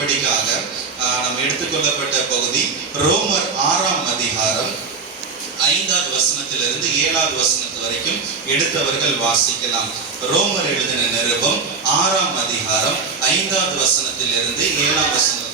வாசிக்கும்படிக்காக நம்ம எடுத்துக்கொள்ளப்பட்ட பகுதி ரோமர் 6ஆம் அதிகாரம் 5வது வசனத்திலிருந்து 7வது வசனத்து வரைக்கும் எடுத்தவர்கள் வாசிக்கலாம். ரோமர் எழுதின நிருபம் 6ஆம் அதிகாரம் 5வது வசனத்திலிருந்து 7ஆம் வசனம்.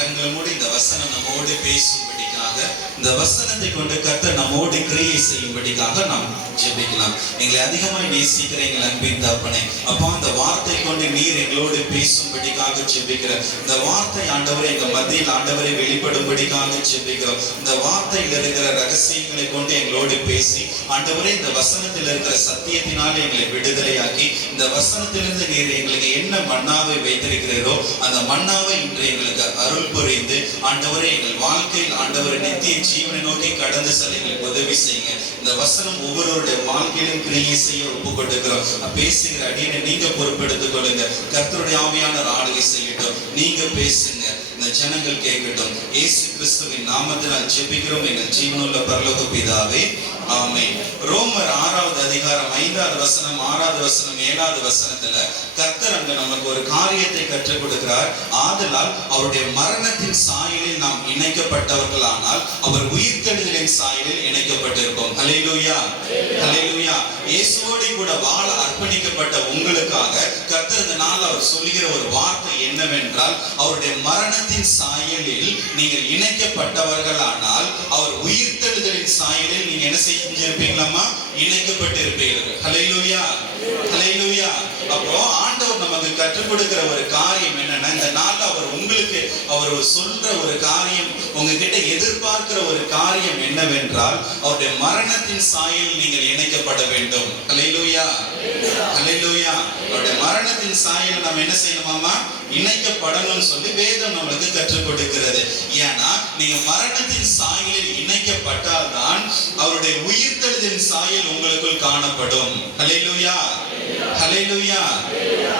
கண்கள் மூடி இந்த வசனம் நம்மோடு பேசும்படிக்காக, இந்த வசனத்தை கொண்டு கர்த்தர் நம்மோடு கிரியை செய்யும்படிக்காக நாம் ஜெபிக்கலாம். எங்களை அதிகமாய் நேசிக்கிற எங்கள் அன்பின் தகப்பனே, அப்பா இந்த வார்த்தை கொண்டு நீர் எங்களோடு பேசும்படிக்காக ஜெபிக்கிறோம். இந்த வார்த்தை ஆண்டவரை எங்கள் மத்தியில் ஆண்டவரை வெளிப்படும்படிக்காக ஜெபிக்கிறோம். இந்த வார்த்தையில் இருக்கிற ரகசியங்களை கொண்டு எங்களோடு பேசி ஆண்டவரே இந்த வசனத்தில் இருக்கிற சத்தியத்தினால் எங்களை விடுதலையாக்கி, இந்த வசனத்திலிருந்து நீர் எங்களுக்கு என்ன மன்னாவை வைத்திருக்கிறீரோ அந்த மன்னாவை இன்று எங்களுக்கு அருள் புரிந்து ஆண்டவரே எங்கள் வாழ்க்கையில் ஆண்டவரை நித்திய ஜீவனை நோக்கி கடந்து செல்ல எங்களுக்கு உதவி செய்யுங்க. இந்த வசனம் ஒவ்வொருவருடைய வாழ்க்கையிலும் கிரியை செய்ய ஒப்பு கொடுக்கிறோம். பேசுகிற அடியனை நீங்க பொறுப்பெடுத்துக் கொள்ளுங்க. கர்த்தருடைய ஆவியான ஆளுகை செய்யட்டும். நீங்க பேசுங்க, இந்த ஜனங்கள் கேட்கட்டும். இயேசு கிறிஸ்துவின் நாமத்தில் ஜெபிக்கிறோம் எங்கள் ஜீவனுள்ள பரலோக பிதாவே, ஆமென். ரோமர் 6வது அதிகாரம் 5வது வசனம், 6வது வசனம், 7வது வசனத்துல கர்த்தர் அங்க நமக்கு ஒரு காரியத்தை கற்றுக் கொடுக்கிறார். ஆதலால் அவருடைய மரணத்தின் சாயலில் நாம் இணைக்கப்பட்டவர்களானால் அவர் உயிர்த்தெழுதலின் சாயலில் இணைக்கப்பட்டிருப்போம். ஹல்லேலூயா, ஹல்லேலூயா. இயேசுவோடு கூட வாழ அர்ப்பணிக்கப்பட்ட உங்களுக்காக கர்த்தர் இந்த நாள் அவர் சொல்லுகிற ஒரு வார்த்தை என்னவென்றால், அவருடைய மரணத்தின் சாயலில் நீங்கள் இணைக்கப்பட்டவர்களானால் அவர் உயிர்த்தெழுதலின் சாயலில் நீங்க என்ன செஞ்சிருப்பீங்களாமா? இணைக்கப்பட்டிருப்பீர்கள். ஹல்லேலூயா, ஹல்லேலூயா. அப்போ ஆண்டவர் நமக்கு கற்றுக் கொடுக்கிற ஒரு காரியம் என்னன்னா, இந்த நாள்ல அவர் உங்களுக்கு அவர் சொல்ற ஒரு காரியம், உங்ககிட்ட எதிர்பார்க்கிற ஒரு காரியம் என்னவென்றால், அவருடைய மரணத்தின் சாயலில் நீங்கள் இணைக்கப்பட வேண்டும். ஹல்லேலூயா, ஹல்லேலூயா. அவருடைய மரணத்தின் சாயலில் நாம் என்ன செய்யணுமாமா? இணைக்கப்படணும்னு சொல்லி வேதம் நம்மளுக்கு கற்றுக் கொடுக்கிறது. ஏன்னா நீங்க மரணத்தின் சாயலில் இணைக்கப்பட்டால்தான் அவருடைய உயிர்த்தெழுதலின் சாயல் உங்களுக்குள் காணப்படும். ஹல்லேலூயா, ஹல்லேலூயா.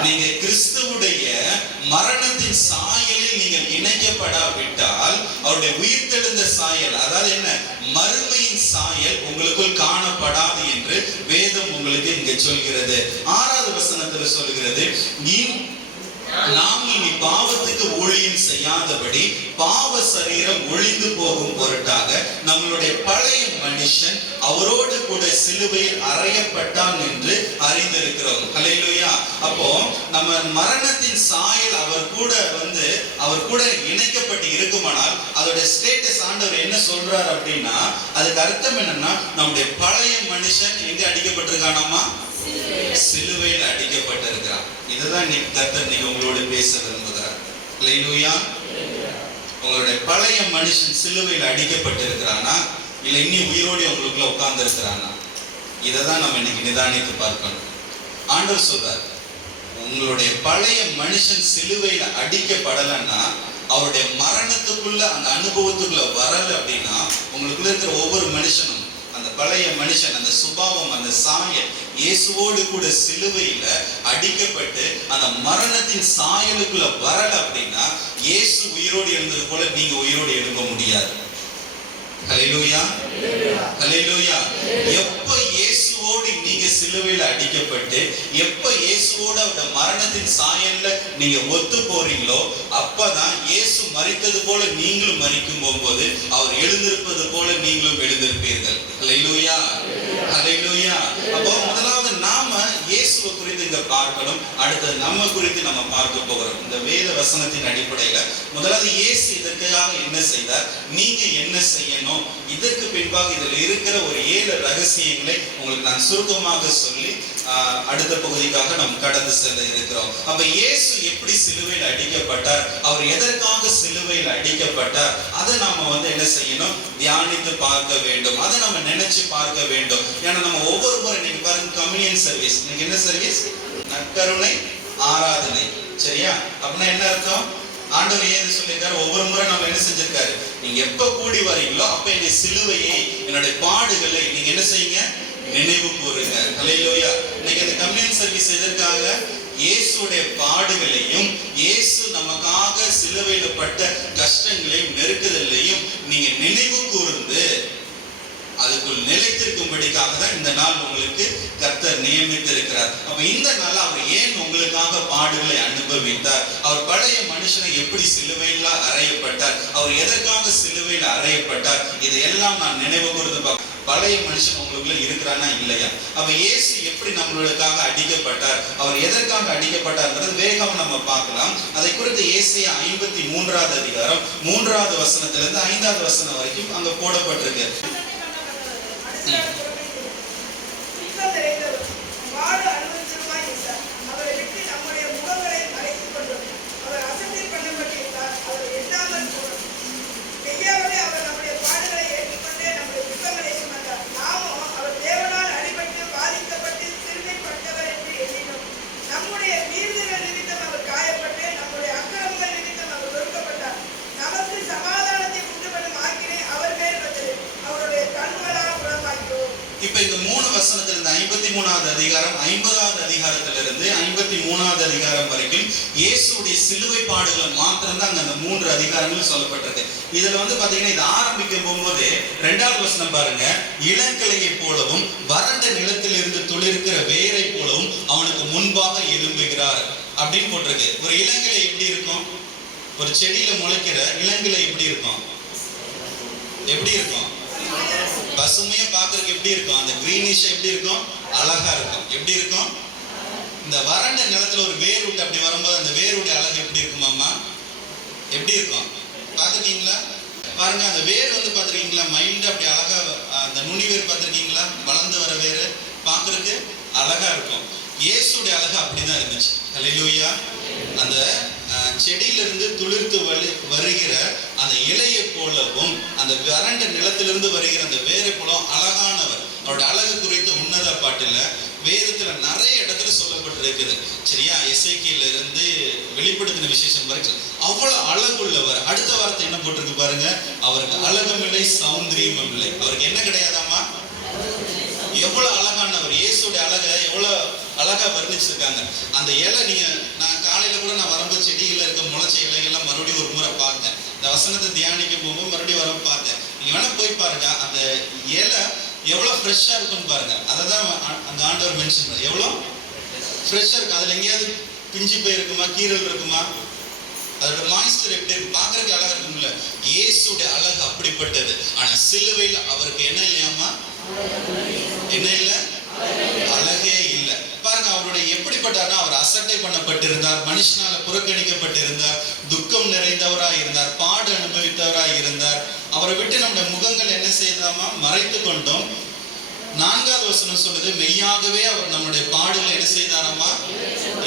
நீங்க கிறிஸ்துவுடைய மரணத்தின் சாயலில் நீங்கள் இணைக்கப்படாவிட்டால் அவருடைய உயிர்த்தெழுந்த சாயல், அதாவது என்ன, மறுமையின் சாயல் உங்களுக்குள் காணப்படாது என்று வேதம் உங்களுக்கு இங்க சொல்கிறது. 6வது வசனத்தில் சொல்கிறது, நாம் இனி பாவத்துக்கு ஊழியம் செய்யாதபடி பாவ சரீரம் ஒழிந்து போகும் பொருட்டாக நம்மளுடைய பழைய மனுஷன் அவரோடு கூட சிலுவையில் அறையப்பட்டான் என்று அறிந்திருக்கிறோம். ஹல்லேலூயா. அப்போ நம்ம மரணத்தின் சாயல் அவர் கூட இணைக்கப்பட்டு இருக்குமானால் அதோட ஸ்டேட்டஸ் ஆண்டவர் என்ன சொல்றார் அப்படின்னா, அதுக்கு அர்த்தம் என்னன்னா, நம்முடைய பழைய மனுஷன் எங்க அடிக்கப்பட்டிருக்கானாமா? சிலுவையில் அடிக்கப்பட்டிருக்கிறான். இதுதான் கர்த்தர் நீங்க உங்களோடு பேச விரும்புகிறார். ஹல்லேலூயா. உங்களுடைய பழைய மனுஷன் சிலுவையில் அடிக்கப்பட்டிருக்கிறானா, இல்ல இன்னும் உயிரோடு உங்களுக்குள்ள உட்கார்ந்து இருக்கிறானா? இதைதான் நம்ம இன்னைக்கு நிதானித்து பார்க்கணும். ஆண்டவர் சொல்றார், உங்களுடைய பழைய மனுஷன் சிலுவையில் அடிக்கப்படலைன்னா, அவருடைய மரணத்துக்குள்ள அந்த அனுபவத்துக்குள்ள வரல அப்படின்னா, உங்களுக்குள்ள இருக்கிற ஒவ்வொரு மனுஷனும் அந்த பழைய மனுஷன், அந்த சுபாவம், அந்த சாயல் இயேசுவோடு கூட சிலுவையில அடிக்கப்பட்டு அந்த மரணத்தின் சாயலுக்குள்ள வரல அப்படின்னா, இயேசு உயிரோடு எழுந்தது போல நீங்க உயிரோடு எழும்ப முடியாது. ஹல்லேலூயா, ஹல்லேலூயா. எப்ப இயேசுவோடு நீங்க சிலுவையில் அடிக்கப்பட்டு, எப்ப இயேசுவோட அவருடைய மரணத்தின் சாயல்ல நீங்க ஒத்து போறீங்களோ, அப்பதான் இயேசு மரித்தது போல நீங்களும் மரிக்கும் போகும்போது அவர் எழுந்திருப்பது போல நீங்களும் எழுந்திருப்பீர்கள். ஹல்லேலூயா, ஹல்லேலூயா. அப்போ முதலாவது நாம இயேசுவை குறித்து இங்க பார்க்கணும். அடுத்தது நம்ம குறித்து நம்ம பார்க்க போகிறோம். இந்த வேத வசனத்தின் அடிப்படையில முதலாவது இயேசு இதற்காக என்ன செய்தார், நீங்க என்ன செய்யணும், இதற்கு பின்பாக இதில் இருக்கிற ஒரு 7 ரகசியங்களை உங்களுக்கு நான் சுருக்கமாக சொல்லி அடுத்த பகுதிக்காக நாம் கடந்து செல்ல இருக்கிறோம். அப்ப இயேசு எப்படி சிலுவையில் அடிக்கப்பட்டார், அவர் எதற்காக சிலுவையில் அடிக்கப்பட்டார், அதை நாம என்ன செய்யணும், தியானித்து பார்க்க வேண்டும். அதை நம்ம நினைச்சு பார்க்க வேண்டும். ஏன்னா நம்ம ஒவ்வொரு முறை இன்னைக்கு பாருங்க, கம்யூனியன் சர்வீஸ், இன்னைக்கு என்ன சர்வீஸ்? நற்கருணை ஆராதனை. சரியா? அப்படின்னா என்ன அர்த்தம்? ஆண்டவர் ஏன் சொல்லியிருக்காரு, ஒவ்வொரு முறை நம்ம என்ன செஞ்சிருக்காரு, நீங்க எப்ப கூடி வரீங்களோ அப்ப என்னுடைய சிலுவையை, என்னுடைய பாடுகளை நீங்க என்ன செய்யுங்க, நினைவு கூறுங்க. ஹல்லேலூயா. இன்னைக்கு இந்த கம்யூனியன் சர்வீஸ் எதற்காக, இயேசுடைய பாடுகளையும் இயேசு நமக்காக சிலுவையில பட்ட கஷ்டங்களையும் நெருக்குதலையும் நீங்க நினைவு கூர்ந்து அதுக்குள் நிலைத்திருக்கும்படிக்காக தான் இந்த நாள் உங்களுக்கு கர்த்தர் நியமித்திருக்கிறார். அப்ப இந்த நாள் அவர் ஏன் உங்களுக்காக பாடுகளை அனுபவித்தார், அவர் பழைய மனுஷனை எப்படி சிலுவையில் அறையப்பட்டார், அவர் எதற்காக சிலுவையில் அறையப்பட்டார், இதையெல்லாம் நான் நினைவு கூர்ந்து பழைய மனுஷன் உங்களுக்குள்ள இருக்கிறானா இல்லையா. அப்ப இயேசு எப்படி நம்மளுக்காக அடிக்கப்பட்டார், அவர் எதற்காக அடிக்கப்பட்டார்ன்றது வேகம் நம்ம பார்க்கலாம். அதை குறித்து ஏசாயா 53வது அதிகாரம் 3வது வசனத்திலிருந்து 5வது வசனம் வரைக்கும் அங்க போடப்பட்டிருக்கு. இப்ப இந்த 3 வசனத்திலிருந்து 53வது அதிகாரம் 50வது அதிகாரத்திலிருந்து 53வது அதிகாரம் வரைக்கும் இயேசுடைய சிலுவை பாடுகளை மாத்திரம் தான் அந்த 3 அதிகாரங்களும் சொல்லப்பட்டிருக்கு. இதுல பாத்தீங்கன்னா இது ஆரம்பிக்கும் போகும்போது 2வது வசனம் பாருங்க, இளங்கிளையை போலவும் வறண்ட நிலத்தில் இருந்து துளிர்க்கிற வேரை போலவும் அவனுக்கு முன்பாக எழும்புகிறார் அப்படின்னு போட்டிருக்கு. ஒரு இளங்கிளை எப்படி இருக்கும், ஒரு செடியில முளைக்கிற இளங்கிளை எப்படி இருக்கும், எப்படி இருக்கும், பசுமையா பாக்குறதுக்கு எப்படி இருக்கும், அந்த கிரீனிஷ் எப்படி இருக்கும், அழகா இருக்கும். எப்படி இருக்கும், இந்த வறண்ட நிலத்துல ஒரு வேர் விட்டு அப்படி வரும்போது அந்த வேருடைய அழகு எப்படி இருக்குமாமா, எப்படி இருக்கும் பாத்துருக்கீங்களா? பாருங்க, அந்த வேர் பாத்துருக்கீங்களா, மைண்ட் அப்படி அழகா, அந்த நுனி வேர் பாத்துருக்கீங்களா, வளர்ந்து வர வேறு பாக்குறதுக்கு அழகா இருக்கும். இயேசுடைய அழகு அப்படிதான் இருந்துச்சு. ஹல்லேலூயா. அந்த செடியிலிருந்து துளிர்த்து வருகிற அந்த இலையை போலவும் அந்த வறண்ட நிலத்திலிருந்து வருகிற அந்த வேரை போலவும் அழகானவர். அவருடைய அழகு குறித்து உன்னத பாட்டுல வேதத்துல நிறைய இடத்துல சொல்லப்பட்டிருக்குது. சரியா, எசேக்கியேல்ல இருந்து வெளிப்படுத்தின விசேஷம் வரைக்கும் அவ்வளவு அழகுள்ளவர். அடுத்த வார்த்தை என்ன போட்டிருக்கு பாருங்க, அவருக்கு அழகும் இல்லை சௌந்தரியமும் இல்லை. அவருக்கு என்ன கிடையாதாமா, எவ்வளவு அழகானவர். இயேசுடைய அழகை எவ்வளவு அழகா வர்ணிச்சிருக்காங்க. அந்த இலை நான் காலையில கூட நான் வரும்போது செடிகள்ல இருக்க முளைச்ச இலைகள்லாம் மறுபடியும் ஒரு முறை பார்த்தேன். இந்த வசனத்தை தியானிக்க போகும்போது மறுபடியும் வர பார்த்தேன். நீங்க வேணா போய் பாருங்க, அந்த இலை எவ்வளவு ஃப்ரெஷ்ஷா இருக்குன்னு பாருங்க. அததான் அந்த ஆண்டவர் மென்ஷன் பண்ண, எவ்வளவு ஃப்ரெஷ்ஷா இருக்கு. அதுல எங்கேயாவது பிஞ்சு போயிருக்குமா, கீரல் இருக்குமா, அதோட மாய்ஸ்டர் எப்படி இருக்கு, பாக்குறதுக்கு அழகா இருக்கும்ல. இயேசுடைய அழகு அப்படிப்பட்டது. ஆனா சிலுவையில் அவருக்கு என்ன இல்லையாமா, என்ன இல்ல, அழகே இல்லை. பாருங்க, அவருடைய எப்படிப்பட்டார்னா, அவர் அசட்டை பண்ணப்பட்டிருந்தார், மனுஷனால புறக்கணிக்கப்பட்டிருந்தார், துக்கம் நிறைந்தவராய் இருந்தார், பாடு அனுபவித்தவராய் இருந்தார். அவரை விட்டு நம்முடைய முகங்கள் என்ன செய்தாமா, மறைத்து கொண்டோம். 4வது வசனம் சொல்லுது, மெய்யாகவே அவர் நம்முடைய பாடுகளை என்ன செய்தாராமா,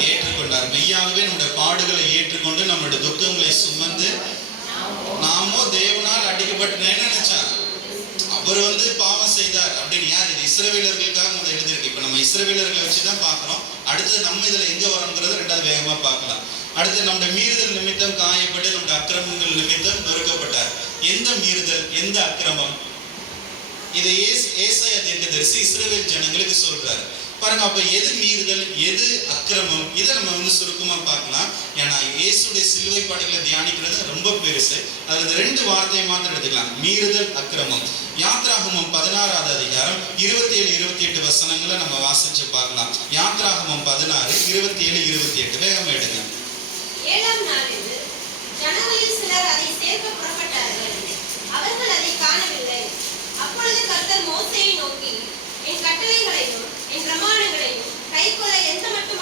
ஏற்றுக்கொண்டார். மெய்யாகவே நம்முடைய பாடுகளை ஏற்றுக்கொண்டு நம்முடைய துக்கங்களை சுமந்து, நாமோ தேவனால் அடிக்கப்பட்டு என்ன நினைச்சார், அவர் பாவம் செய்தார் அப்படின்னு. யார் இது, இஸ்ரவேலர்களுக்காக முதல் எழுதியிருக்கு. இப்ப நம்ம இஸ்ரவேலர்களை வச்சுதான் பார்க்கிறோம். அடுத்தது நம்ம இதுல எங்க வரோங்கிறது 2வது வேகமா பார்க்கலாம். அடுத்து நம்முடைய மீறுதல் நிமித்தம் காயப்பட்டு நம்முடைய அக்கிரமங்கள் நிமித்தம் நொறுக்கப்பட்டார். எந்த மீறுதல், எந்த அக்கிரமம், இதை ஏசாயா தீர்க்கதரிசி இஸ்ரவேல் ஜனங்களுக்கு சொல்றாரு. பாருங்க, அப்ப எது மீறுதல், எது அக்கிரமம், இதை நம்ம சுருக்கமா பார்க்கலாம். ஏன்னா இயேசுடைய சிலுவை பாடுகளை தியானிக்கிறது ரொம்ப பெருசு. அதுல 2 வார்த்தையை மாத்திரம் எடுத்துக்கலாம், மீறுதல், அக்கிரமம். யாத்ராகமம் 16வது அதிகாரம் 27-28 வசனங்களை நம்ம வாசிச்சு பார்க்கலாம். யாத்ராகமம் 16:27-28 வேகம் எடுங்க. 7ஆம் நாளில் ஜனங்களில் சிலர் அதை சேர்க்க புறப்பட்டார்கள். அவர்கள் அதை காணவில்லை. அப்பொழுது கர்த்தர் மோசேயை நோக்கி, என் கட்டளைகளையும் என் பிரமாணங்களையும் கைக்கொள்ள எந்த மட்டும்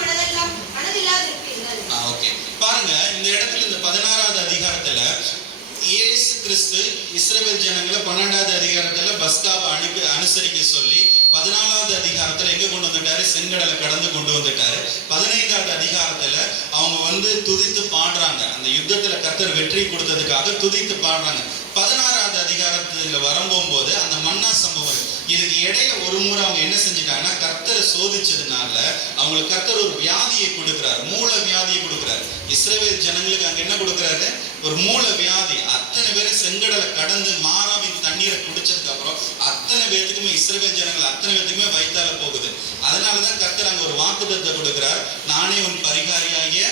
மனதில்லாதிருப்பீர்கள். ஓகே, பாருங்க, இந்த இடத்துல இந்த 16வது அதிகாரத்துல இயேசு கிறிஸ்து இஸ்ரவேல் ஜனங்களை 12வது அதிகாரத்துல பஸ்காவை அனுசரிக்க சொல்லி 14வது அதிகாரத்துல எங்க கொண்டு வந்துட்டாரு, செங்கடலை கடந்து கொண்டு வந்துட்டாரு. 15வது அதிகாரத்துல அவங்க துதித்து பாடுறாங்க. அந்த யுத்தத்துல கர்த்தர் வெற்றி கொடுத்ததுக்காக துதித்து பாடுறாங்க. 16வது அதிகாரத்துல வரும்போது அந்த மன்னா சம்பவம் இதுக்கு இடையில ஒரு முறை அவங்க என்ன செஞ்சிட்டாங்கன்னா, கர்த்தரை சோதிச்சதுனால அவங்களுக்கு கர்த்தர் ஒரு வியாதியை கொடுக்கிறார், மூல வியாதியை கொடுக்கிறார். இஸ்ரவேல் ஜனங்களுக்கு அங்க என்ன கொடுக்கிறாரு? ஒரு மூல வியாதி. அத்தனை பேரும் செங்கடலை கடந்து மாறாவின் தண்ணீரை குடிச்சதுக்கு அப்புறம் அத்தனை பேத்துக்குமே, இஸ்ரவேல் ஜனங்கள் அத்தனை பேத்துக்குமே வயித்தால போகுது. அதனாலதான் கர்த்தர் அங்க ஒரு வாக்குத்தத்தத்தை கொடுக்கிறார், நானே உன் பரிகாரியாகிய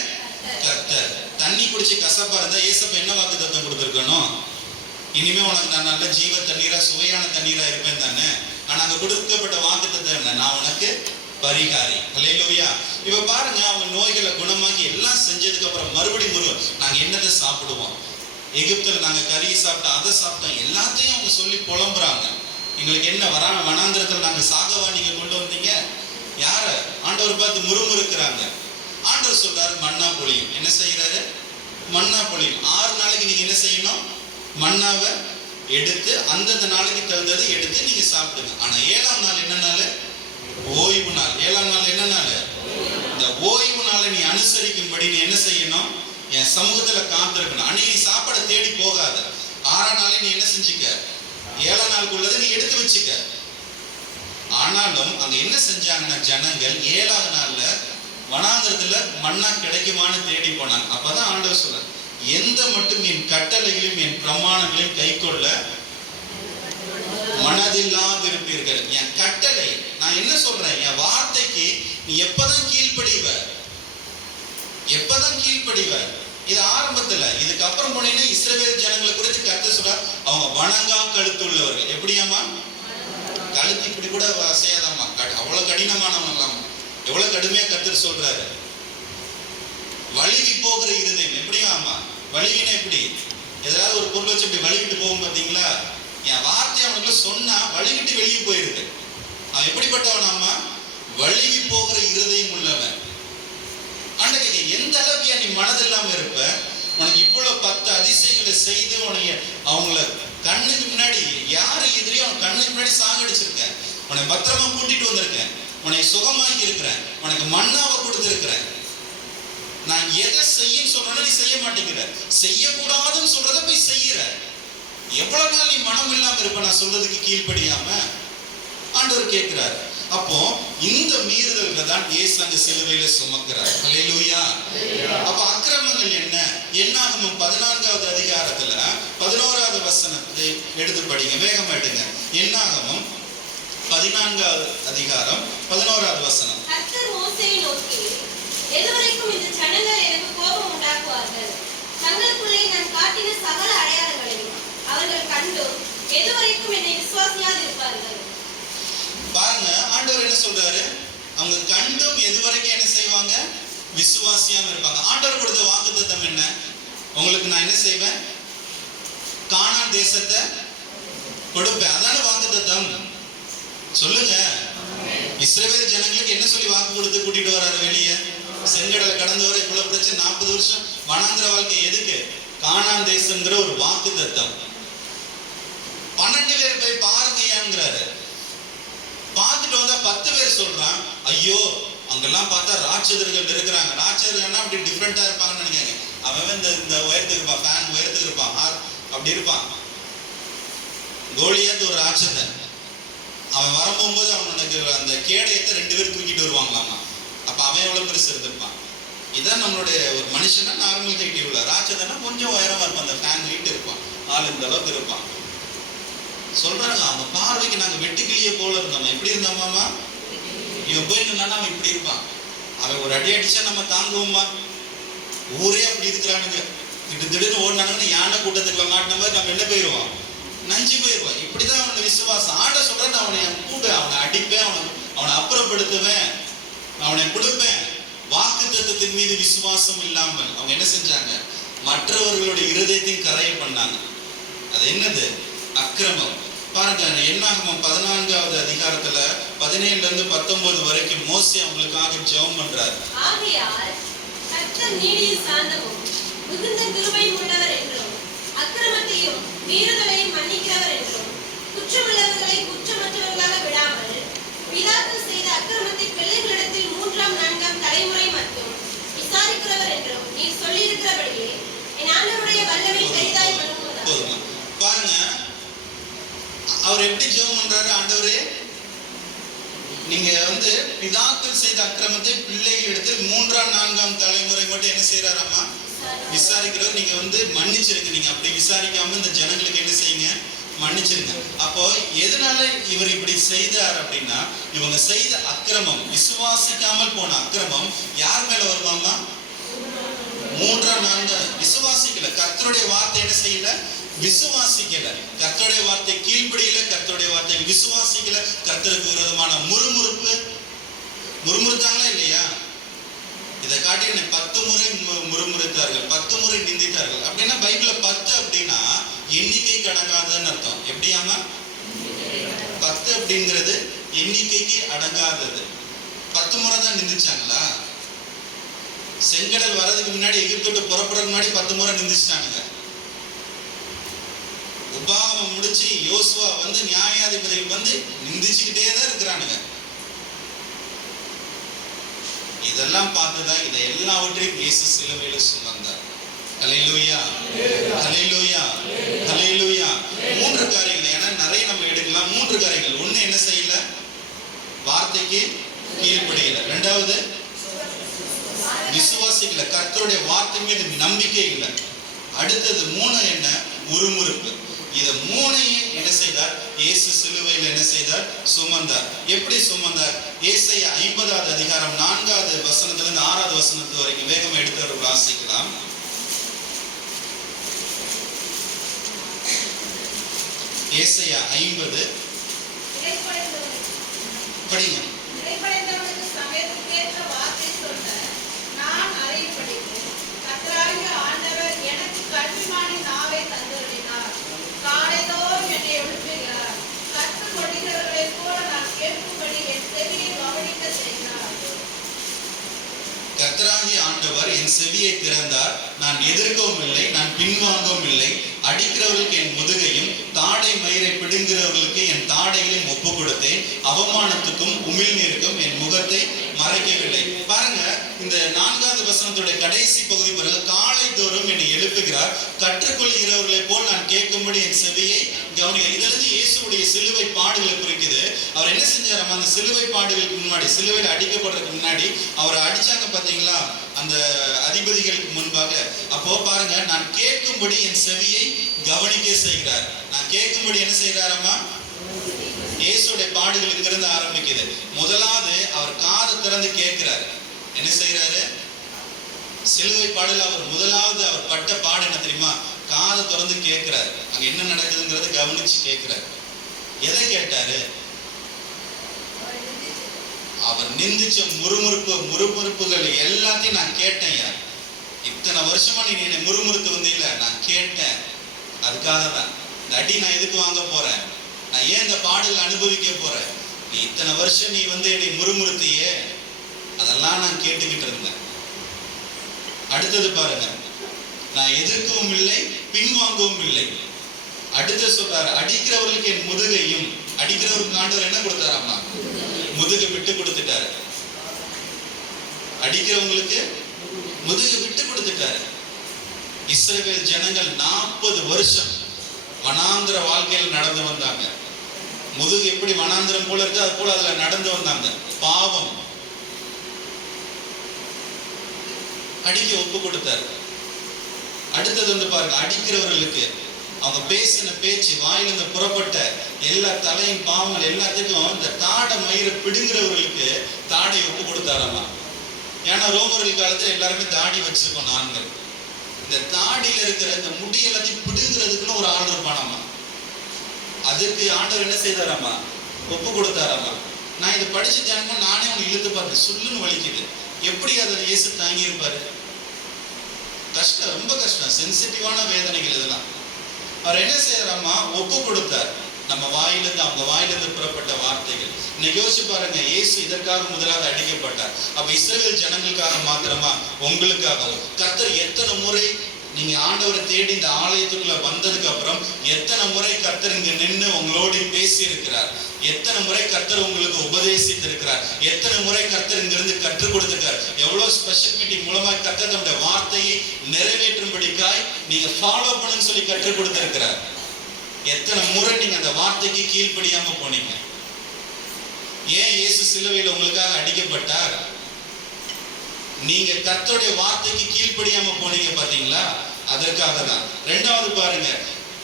கர்த்தர். தண்ணி குடிச்சு கசப்பா இருந்தா ஏசப்ப என்ன வாக்குத்தத்தம் கொடுத்திருக்கணும்? இனிமே உனக்கு நான் நல்ல ஜீவ தண்ணீரா, சுவையான தண்ணீரா இருப்பேன் தானே. ஆனா அங்க கொடுக்கப்பட்ட வாக்குத்தத்தம் என்ன? நான் உனக்கு பரிகாரி. அல்லேலூயா. இப்ப பாருங்க, அவங்க நோய்களை குணமாக்கி எல்லாம் செஞ்சதுக்கு அப்புறம் மறுபடியும் நாங்க என்னத்தை சாப்பிடுவோம்? எகிப்துல நாங்க கறியை சாப்பிட்டோம், அதை சாப்பிட்டோம், எல்லாத்தையும் அவங்க சொல்லி புலம்புறாங்க. எங்களுக்கு என்ன வனாந்திரத்துல நாங்க சாகவா நீங்க கொண்டு வந்தீங்க? யார? ஆண்டவர் பார்த்து முறுமுறுக்கிறாங்க. ஆண்டவர் சொல்றாரு, மன்னா பொழியும். என்ன செய்யறாரு? மன்னா பொழியும். 6 நாளைக்கு நீங்க என்ன செய்யணும்? மன்னாவை எடுத்து அந்தந்த நாளைக்கு தகுந்தது எடுத்து நீங்க சாப்பிடுங்க. ஆனா 7ஆம் நாள் என்ன நாள்? ஓய்வு நாள். 7ஆம் நாள் என்ன நாள்? இந்த ஓய்வு நாளை நீ அனுசரிக்கும்படி நீ என்ன செய்யணும்? என் சமூகத்துல காத்திருக்கணும். அன்னைக்கு நீ சாப்பாடை தேடி போகாத. 6ஆம் நாளே நீ என்ன செஞ்சுக்க? 7ஆம் நாளுக்குள்ளதை நீ எடுத்து வச்சுக்க. ஆனாலும் அங்க என்ன செஞ்சாங்கன்னா, ஜனங்கள் 7ஆவது நாள்ல வனாந்திரத்துல மன்னா கிடைக்குமான்னு தேடி போனாங்க. அப்பதான் ஆண்டவர் சொல்றார், எந்த மட்டும் என் கட்டளைகளையும் என் பிரமாணங்களையும் கை கொள்ள மனதில்லாதிருப்பீர்கள். என் கட்டளை, நான் என்ன சொல்றேன், என் வார்த்தைக்கு நீ எப்பதான் கீழ்ப்படிவ? எப்பதான் கீழ்ப்படிவ? இது ஆரம்பத்துல. இதுக்கு அப்புறம் போனீங்கன்னா இஸ்ரவேல் ஜனங்களை குறித்து கர்த்தர் சொல்றார், அவங்க வணங்கா கழுத்து உள்ளவர்கள். எப்படியாமா? கழுத்து இப்படி கூட அசையாதாமா, அவ்வளவு கடினமானவங்களாமா. எவ்வளவு கடுமையா கர்த்தர் சொல்றாரு. வலிவி போகிற இருதயம். எப்படியும் ஆமா, வலிவினா எப்படி? ஏதாவது ஒரு பொருள் வச்சு இப்படி வலிவிட்டு போகும் பார்த்தீங்களா? என் வார்த்தை அவனுக்கு சொன்னா வலிவிட்டு வெளியே போயிருக்கு. அவன் எப்படிப்பட்டவன்? ஆமா, வலிவி போகிற இருதயம் உள்ளவன். ஆண்டவரே, எந்த அளவுக்கு நீ மனதில்லாம இருப்ப? உனக்கு இவ்வளவு 10 அதிசயங்களை செய்து உனைய அவங்கள கண்ணுக்கு முன்னாடி, யாரு எதிரியும் அவன் கண்ணுக்கு முன்னாடி சாகடிச்சிருக்கேன், உன்னை பத்திரமா கூட்டிட்டு வந்திருக்கேன், உன்னை சுகமாக்கி இருக்கிறேன், உனக்கு மன்னாவை கொடுத்திருக்கிறேன். நான் எதை செய்யன்னு சொல்றேன்னா நீ செய்ய மாட்டேங்கிற, செய்யக்கூடாதுன்னு சொல்றத போய் செய்யற. எவ்வளவு நாள் நீ மனம் இல்லாம இருப்ப நான் சொல்றதுக்கு கீழ்ப்படியாம? ஆண்டவர் கேட்கிறார். அப்போ இந்த மீறுதல்கள் தான் இயேசு அங்க சிலுவையில சுமக்கிறார். அல்லேலூயா. அப்ப அக்கிரமங்கள் என்ன? என்னாகமம் 14வது அதிகாரத்துல 11வது வசனத்தை எடுத்து படிங்க, வேகமா எடுங்க. என்னாகமம் 14வது அதிகாரம் 11வது வசனம். கர்த்தர் மோசேயை நோக்கி, எதுவரைக்கும் இந்த ஜனங்கள் எனக்கு கோபம் உண்டாக்குவார்கள்? தங்களுக்குள்ளே நான் காட்டின சகல அடையாளங்களையும் அவர்கள் கண்டும் எதுவரைக்கும் என்னை விசுவாசியாது இருப்பார்கள். பாருங்க, ஆண்டவர் என்ன சொல்றாரு? அவங்க கண்டும் எதுவரைக்கும் என்ன செய்வாங்க? விசுவாசியாம இருப்பாங்க. ஆண்டவர் கொடுத்த வாக்குத்தத்தம் என்ன? உங்களுக்கு நான் என்ன செய்வேன்? கானான் தேசத்தை கொடுப்பேன். அதான வாக்குத்தத்தம். சொல்லுங்க. இஸ்ரவேல் ஜனங்களுக்கு என்ன சொல்லி வாக்கு கொடுத்து கூட்டிட்டு வராரு வெளியே? செங்கடலை கடந்து வர இவ்வளவு பிரச்சனை, 40 வருஷம் வனாந்திர வாழ்க்கை. எதுக்கு? கானான் தேசம்ங்கிற ஒரு வாக்கு தத்தம். 12 பேர் போய் பாருங்கயாங்கிறாரு. பார்த்துட்டு வந்தா 10 பேர் சொல்றான், ஐயோ அங்கெல்லாம் பார்த்தா ராட்சதர்கள் இருக்கிறாங்க. ராட்சதர்கள்னா அப்படி டிஃப்ரெண்டா இருப்பாங்கன்னு நினைக்காங்க. அவன் இந்த உயரத்துக்கு இருப்பான், ஃபேன் உயரத்துக்கு இருப்பான், அப்படி இருப்பான். கோலியாத் ஒரு ராட்சதன். அவன் வரும்போது அவனுக்கு அந்த கேடயத்தை 2 பேர் தூக்கிட்டு வருவாங்களாமா. அப்ப அவன் எவ்வளவு பெருசு இருந்திருப்பான். இதான் நம்மளுடைய ஒரு மனுஷனா நார்மல் ஹைட். உள்ள ராட்சதனா கொஞ்சம் உயரமா இருப்பான், அந்த ஃபேன் ஹைட் இருப்பான், ஆள் இந்த அளவுக்கு இருப்பான். சொல்றாங்க, அவங்க பார்வைக்கு நாங்க வெட்டுக்கிளியே போல இருந்தோம். எப்படி இருந்தோமாமா? இவன் போய் நின்னா அவன் இப்படி இருப்பான். அவன் ஒரு அடி அடிச்சா நம்ம தாங்குவோமா? ஊரே அப்படி இருக்கிறானுங்க. திடீர்னு ஓடினானுங்க, யானை கூட்டத்துக்குள்ள மாட்டின மாதிரி நம்ம என்ன போயிடுவோம்? நஞ்சு போயிடுவான். இப்படிதான் அவனோட விசுவாசம். ஆண்ட சொல்றேன், அவனை கூட அவனை அடிப்பேன், அவனை அப்புறப்படுத்துவேன், அவனை கொடுப்பேன். வாக்கு தத்தத்தின் மீது விசுவாசம் இல்லாமல் அவங்க என்ன செஞ்சாங்க? மற்றவர்களுடைய இருதயத்தையும் கரைய பண்ணாங்க. அது என்னது? அக்கிரமம். பாருங்க, என்னாகமம் 14வது அதிகாரத்துல 17ல இருந்து 19 வரைக்கும் மோசே அவங்களுக்காக ஜெபம் பண்றாரு. ஆகையால் கர்த்தர் நீடிய சாந்தமும் மிகுந்த கிருபையும் உள்ளவர் என்றும், அக்கிரமத்தையும் மீறுதலையும் மன்னிக்கிறவர் என்றும், குற்றமுள்ளவர்களை குற்றமற்றவர்களாக விடாமல் பிதாக்கள் செய்த அக்கிரமத்தை பிள்ளைகளிடத்தில் 3ஆம் 4ஆம் தலைமுறை மட்டும் விசாரிக்கிறவர் என்றும் நீர் சொல்லியிருக்கிறபடியே என் ஆண்டவருடைய வல்லமை பெரிதாய் வழங்குவதாக. பாருங்க, அவர் எப்படி ஜெபம் பண்றாரு? ஆண்டவரே, நீங்க வந்து பிதாக்கள் செய்த அக்கிரமத்தை பிள்ளைகள் இடத்தில் 3ஆம் 4ஆம் தலைமுறை மட்டும் என்ன செய்யறாராமா? விசாரிக்கிறவர். நீங்க வந்து மன்னிச்சிருங்க. நீங்க அப்படி விசாரிக்காம இந்த ஜனங்களுக்கு என்ன செய்யுங்க? மன்னிச்சிருங்க. அப்போ எதனால இவர் இப்படி செய்தார் அப்படின்னா, இவங்க செய்த அக்கிரமம், விசுவாசிக்காமல் போன அக்கிரமம் யார் மேல வருவாமா? 3ஆம் 4ஆம் விசுவாசிக்கல. கர்த்தருடைய வார்த்தை என்ன செய்யல? விசுவாசிக்கல. கர்த்தருடைய வார்த்தை கீழ்ப்படியில, கர்த்தருடைய வார்த்தை விசுவாசிக்கல. கர்த்தருக்கு விரோதமான முறுமுறுத்தாங்களா இல்லையா? இதை காட்டி என்னை 10 முறை முறுமுறுத்தார்கள், 10 முறை நிந்தித்தார்கள். அப்படின்னா பைபிள்ல 10 அப்படின்னா எண்ணிக்கைக்கு அடங்காததுன்னு அர்த்தம். எப்படியாமா? 10 அப்படிங்கிறது எண்ணிக்கைக்கு அடங்காதது. 10 முறை தான் நிந்திச்சாங்களா? செங்கடல் வர்றதுக்கு முன்னாடி, எகிப்து விட்டு புறப்படுறதுக்கு முன்னாடி 10 முறை நிந்திச்சிட்டானுங்க. உபாகமம் முடிச்சு யோசுவா வந்து நியாயாதிபதிகள் வந்து நிந்திச்சுக்கிட்டே தான் இருக்கிறானுங்க. இதெல்லாம் பார்த்துதான் இதை எல்லாவற்றையும் இயேசு சிலுவையில சுமந்தார். ஹல்லேலூயா, ஹல்லேலூயா, ஹல்லேலூயா. 3 காரியங்கள். ஏன்னா நிறைய நம்ம எடுக்கலாம். 3 காரியங்கள். ஒண்ணு, என்ன செய்யல? வார்த்தைக்கு கீழ்ப்படியல. 2வது, விசுவாசிக்கல. கர்த்தருடைய வார்த்தை மீது நம்பிக்கை இல்லை. அடுத்தது 3 என்ன? முறுமுறுப்பு. இத 3ஐயும் என்ன செய்தார்? இயேசு சிலுவையில் என்ன செய்தார்? சுமந்தார். எப்படி சுமந்தார்? ஏசாயா 50வது அதிகாரம் 4வது வசனத்திலிருந்து 6வது வசனத்து வரைக்கும் வேகம் எடுத்து வாசிக்கலாம். ஏசாயா 50 படிங்க. கர்த்தராகிய ஆண்டவர் என் செவியை திறந்தார். நான் எதிர்க்கவும் இல்லை, நான் பின்வாங்கவும் இல்லை. அடிக்கிறவர்களுக்கு என் முதுகையும் தாடை மயிரை பிடுங்கிறவர்களுக்கு என் தாடைகளையும் ஒப்பு கொடுத்தேன். அவமானத்துக்கும் உமிழ்நீருக்கும் என் முகத்தை மறைக்கவில்லை. பாருங்க, இந்த 4வது வசனத்துடைய கடைசி பகுதி பாருங்க. காலை தோறும் என்னை எழுப்புகிறார், கற்றுக்கொள்கிறவர்களை போல் நான் கேட்கும்படி என் செவியை கவனிக்க. இதெல்லாம் இயேசுடைய சிலுவை பாடுகளை குறிக்குது. அவர் என்ன செஞ்சார்? அந்த சிலுவை பாடுகளுக்கு முன்னாடி, சிலுவையில் அடிக்கப்படுறதுக்கு முன்னாடி அவரை அடிச்சாங்க பாத்தீங்களா, அந்த அதிபதிகளுக்கு முன்பாக. அப்போ பாருங்க, நான் கேட்கும்படி என் செவியை கவனிக்க செய்கிறார். நான் கேட்கும்படி என்ன செய்யறாரம்மா? இயேசுடைய பாடுகள் இங்கிருந்து ஆரம்பிக்குது. முதலாவது அவர் காதை திறந்து கேட்கிறாரு. என்ன செய்யறாரு? சிலுவை பாடல் அவர் முதலாவது அவர் பட்ட பாடு என்ன தெரியுமா? காதை திறந்து கேட்கிறாரு. அங்க என்ன நடக்குதுங்கிறத கவனிச்சு கேட்கிறாரு. எதை கேட்டாரு? அவர் நிந்திச்ச முறுமுறுப்புகள் எல்லாத்தையும் நான் கேட்டேன். இத்தனை வருஷமா நீ என்னை முறுமுறுத்து வந்தீங்கள, நான் கேட்டேன். அதுக்காக தான் இந்த அடி நான் எதுக்கு வாங்க போறேன்? நான் ஏன் இந்த பாடல் அனுபவிக்க போறேன்? நீ இத்தனை வருஷம் நீ வந்து என்னை முறுமுறுத்தியே, அதெல்லாம் நான் கேட்டுக்கிட்டு இருந்தேன். அடுத்தது பாருங்க, நான் எதிர்க்கவும் இல்லை, பின்வாங்கவும் இல்லை. அடுத்து சொல்றாரு, அடிக்கிறவர்களுக்கு என் முதுகையும். அடிக்கிறவருக்கு ஆண்டவர் என்ன கொடுத்தாராமா? முதுகை விட்டு கொடுத்துட்டாரு. அடிக்கிறவங்களுக்கு முதுகை விட்டு கொடுத்துட்டாரு. இஸ்ரவேல் ஜனங்கள் 40 வருஷம் வனாந்திர வாழ்க்கையில் நடந்து வந்தாங்க. முதுகு எப்படி வனாந்திரம் போல இருக்கு, அது போல அதுல நடந்து வந்தாங்க. பாவம். அடிக்க ஒப்பு கொடுத்தாரு. அடுத்தது வந்து பாருங்க, அடிக்கிறவர்களுக்கு அவங்க பேசின பேச்சு, வாயிலிருந்து புறப்பட்ட எல்லா தலையும் பாவங்கள் எல்லாத்துக்கும் இந்த தாடை மயிரை பிடுங்கிறவர்களுக்கு தாடை ஒப்பு கொடுத்தாராமா. ஏன்னா ரோமர்கள் காலத்துல எல்லாருமே தாடி வச்சிருக்கோம் ஆண்கள். இந்த தாடியில இருக்கிற இந்த முடி எல்லாத்தையும் பிடுங்கிறதுக்குன்னு ஒரு ஆள் இருப்பானாமா. அதுக்கு ஆண்டவர் என்ன செய்தாராமா? ஒப்பு கொடுத்தாராமா. நான் இதை படிச்சு தியானம் நானே அவங்க இழுத்து பார்த்தேன். சொல்லுன்னு வலிக்குது. எப்படி அதை இயேசு தாங்கி இருப்பாரு? கஷ்டம், ரொம்ப கஷ்டம். சென்சிட்டிவான வேதனைகள் இதெல்லாம். அவர் என்ன செய்யறாமா? ஒப்பு கொடுத்தார். நம்ம வாயிலிருந்து, அவங்க வாயிலிருந்து புறப்பட்ட வார்த்தைகள். இன்னைக்கு யோசிச்சு பாருங்க, இயேசு இதற்காக முதலாவது அடிக்கப்பட்டார். அப்ப இஸ்ரவேல் ஜனங்களுக்காக மாத்திரமா? உங்களுக்காகவும். கர்த்தர் எத்தனை முறை நீங்க ஆண்டவரை தேடி இந்த ஆலயத்துக்குள்ள வந்ததுக்கு அப்புறம் எத்தனை முறை கர்த்தர் இங்க நின்று உங்களோடு பேசி இருக்கிறார்? எத்தனை முறை கர்த்தர் உங்களுக்கு உபதேசித்து இருக்கிறார்? எத்தனை முறை கர்த்தர் இங்கிருந்து கற்றுக் கொடுத்திருக்கார்? எவ்வளவு ஸ்பெஷல் மீட்டிங் மூலமா கர்த்தர் நம்முடைய வார்த்தையை நிறைவேற்றும்படிக்காய் நீங்க ஃபாலோ பண்ணுன்னு சொல்லி கற்றுக் கொடுத்திருக்கிறார். எத்தனை முறை நீங்க அந்த வார்த்தைக்கு கீழ்ப்படியாம போனீங்க? ஏன் இயேசு சிலுவையில் உங்களுக்காக அடிக்கப்பட்டார்? நீங்க கர்த்தருடைய வார்த்தைக்கு கீழ்ப்படியாம போனீங்க பாத்தீங்களா? அதற்காக தான். ரெண்டாவது பாருங்க,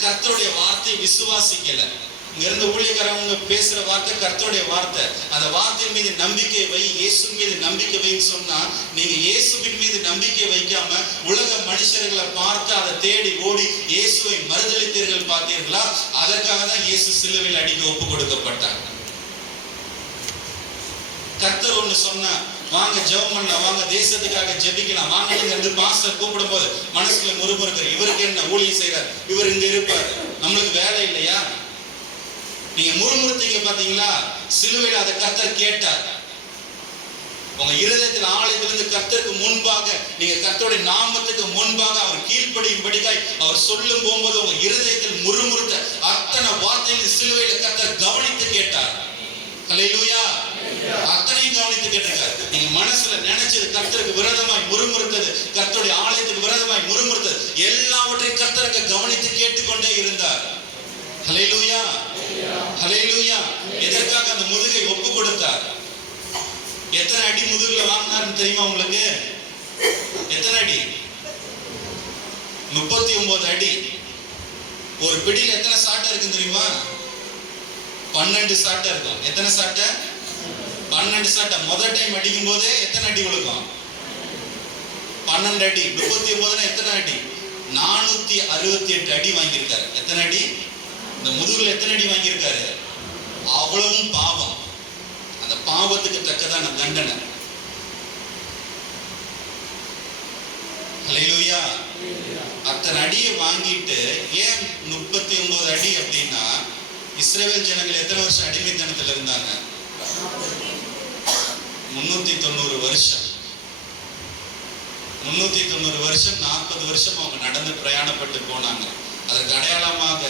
கர்த்தருடைய வார்த்தை விசுவாசிக்கல. இங்க இருந்த ஊழியக்காரங்க பேசுற வார்த்தை கர்த்தருடைய வார்த்தை. அந்த வார்த்தையின் மீது நம்பிக்கை வை, இயேசு மீது நம்பிக்கை வைன்னு சொன்னா, நீங்க இயேசுவின் மீது நம்பிக்கை வைக்காம உலக மனுஷர்களை பார்த்து அதை தேடி ஓடி இயேசுவை மறுதலித்தீர்கள் பார்த்தீர்களா? அதற்காக தான் இயேசு சிலுவையில் அடிக்க ஒப்பு கொடுக்கப்பட்டார். கர்த்தர் ஒண்ணு சொன்னா, வாங்க ஜெபம் பண்ணலாம், வாங்க தேசத்துக்காக ஜெபிக்கலாம், வாங்க இருந்து பாஸ்டர் கூப்பிடும் போது மனசுல முறுமுறுக்கிற, இவருக்கு என்ன ஊழியம் செய்யறார், இவர் இங்க இருப்பார், நம்மளுக்கு வேலை இல்லையா? நீங்க முறுமுறுத்தீங்க பாத்தீங்களா? சிலுவையில் அதை கர்த்தர் கேட்டார். உங்க இருதயத்தில் ஆலயத்திலிருந்து கர்த்தருக்கு முன்பாக, நீங்க கர்த்தருடைய நாமத்துக்கு முன்பாக அவர் கீழ்ப்படியும்படிக்காய் அவர் சொல்லும் போகும்போது உங்க இருதயத்தில் முறுமுறுத்த அத்தனை வார்த்தைகள் சிலுவையில் கர்த்தர் கவனித்து கேட்டார். ஹல்லேலூயா. அத்தனையும் கவனித்து கேட்டிருக்கார். நீங்க மனசுல நினைச்சது, கர்த்தருக்கு விரோதமாய் முறுமுறுத்தது, கர்த்தருடைய ஆலயத்துக்கு விரோதமாய் முறுமுறுத்தது, எல்லாவற்றையும் கர்த்தருக்கு கவனித்து கேட்டுக்கொண்டே இருந்தார். ஹல்லேலூயா, ஹல்லேலூயா. எதற்காக அந்த முதுகை ஒப்பு கொடுத்தார்? எத்தனை அடி முதுகுல வாங்கினாருன்னு தெரியுமா உங்களுக்கு? எத்தனை அடி? 39 அடி. ஒரு பிடியில் எத்தனை சாட்டை இருக்கு தெரியுமா? 12 சாட்டை இருக்கும். எத்தனை சாட்டை? 12 சாட்டை. முதல் டைம் அடிக்கும் போதே எத்தனை அடி விழுக்கும்? 12 அடி. 39 எத்தனை அடி? 468 அடி வாங்கியிருக்காரு. எத்தனை அடி? இந்த முதுகுல எத்தனை அடி வாங்கியிருக்காரு? அவ்வளவும் பாவம். அந்த பாவத்துக்கு தக்கதான தண்டனை. ஹல்லேலூயா. அத்தனை அடியை வாங்கிட்டு, ஏன் 39 அடி அப்படின்னா, இஸ்ரவேல் ஜனங்கள் எத்தனை வருஷம் அடிமைத்தனத்தில் இருந்தாங்க? 390 வருஷம். 390 வருஷம், 40 வருஷம் அவங்க நடந்து பிரயாணப்பட்டு போனாங்க. அதற்கு அடையாளமாக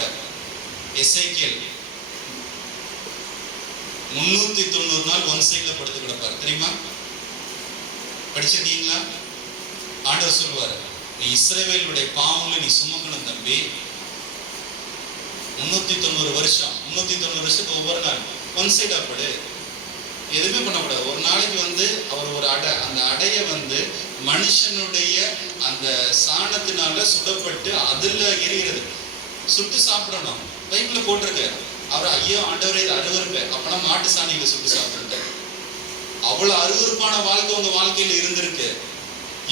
எசேக்கியேல் 390 நாள் ஒன் சைட்ல படுத்து கிடப்பார். தெரியுமா? படிச்சிருக்கீங்களா? ஆண்டவர் சொல்லுவார், நீ இஸ்ரவேலுடைய பாவங்களை நீ சுமக்கணும் தம்பி. 390 வருஷம். 390 வருஷத்துக்கு ஒவ்வொரு நாள் ஒன் சைடா படு, எதுவுமே பண்ணக்கூடாது. ஒரு நாளைக்கு அவர் ஒரு அடை, அந்த அடையை மனுஷனுடைய அந்த சாணத்தினால சுடப்பட்டு அதுல எரிகிறது, சுட்டு சாப்பிடணும். பைபிள்ல போட்டிருக்கு. அவர் ஐயோ ஆண்டவரே இது அருவருப்பு, அப்பனா மாட்டு சாணியில சுட்டு சாப்பிட்டு. அவ்வளவு அருவருப்பான வாழ்க்கை உங்க வாழ்க்கையில இருந்திருக்கு.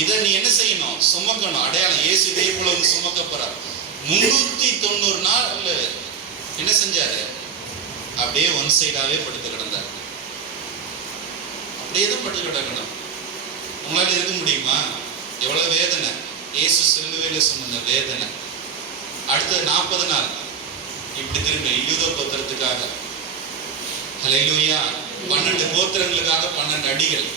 இதை நீ என்ன செய்யணும்? சுமக்கணும். அடையாளம் இயேசு இதே போல சுமக்க போறார். 390 நாள் என்ன செஞ்சாரு? அப்படியே ஒன் சைடாவே படுத்து கிடந்தார். அப்படியே தான் படுத்து கிடக்கணும். உங்களால இருக்க முடியுமா? எவ்வளவு வேதனை! இயேசு சிலுவையில சொன்ன வேதனை. அடுத்த 40 நாள் இப்படி திரும்ப யூத கோத்திரத்துக்காக, ஹல்லேலூயா, 12 கோத்திரங்களுக்காக 12 அடிகள்.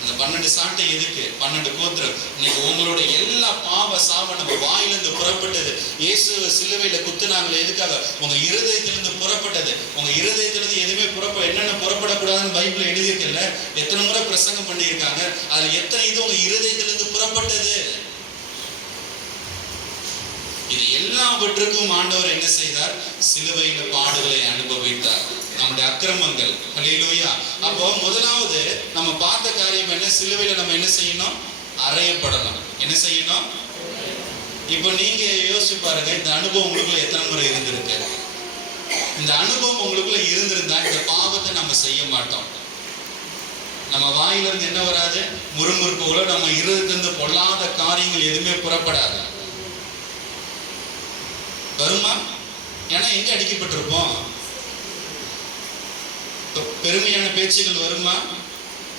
அந்த 12 சாட்டை எதுக்கு? 12 கோத்திரம். இன்னைக்கு உங்களோட எல்லா பாவ சாவ நம்ம வாயிலிருந்து புறப்பட்டது. இயேசு சிலுவையில குத்துனாங்களே எதுக்காக? உங்க இருதயத்திலிருந்து புறப்பட்டது. உங்க இருதயத்திலிருந்து எதுவுமே என்னென்ன புறப்படக்கூடாதுன்னு பைபிள்ல எழுதியிருக்கல. எத்தனை முறை பிரசங்கம் பண்ணியிருக்காங்க. அதுல எத்தனை இது உங்க இருதயத்திலிருந்து புறப்பட்டது? இது எல்லாவற்றுக்கும் ஆண்டவர் என்ன செய்தார்? சிலுவையில பாடுகளை அனுபவித்தார். நம்முடைய அக்கிரமங்கள். ஹல்லேலூயா. அப்போ முதலாவது நம்ம பார்த்த காரியம் என்ன? சிலுவையில நம்ம என்ன செய்யணும்? அறையப்படணும். என்ன செய்யணும்? இப்போ நீங்க யோசிச்சு பாருங்க, இந்த அனுபவம் உங்களுக்குள்ள எத்தனை முறை இருந்திருக்கு? இந்த அனுபவம் உங்களுக்குள்ள இருந்திருந்தா இந்த பாவத்தை நம்ம செய்ய மாட்டோம். நம்ம வாயிலிருந்து என்ன வராது? முறுமுறுப்புகளோ நம்ம இருதயத்திலிருந்து பொல்லாத காரியங்கள் எதுவுமே புறப்படாது. வருமா? ஏன்னா எங்க அடிக்கப்பட்டிருப்போம்? பெருமையான பேச்சுகள் வருமா?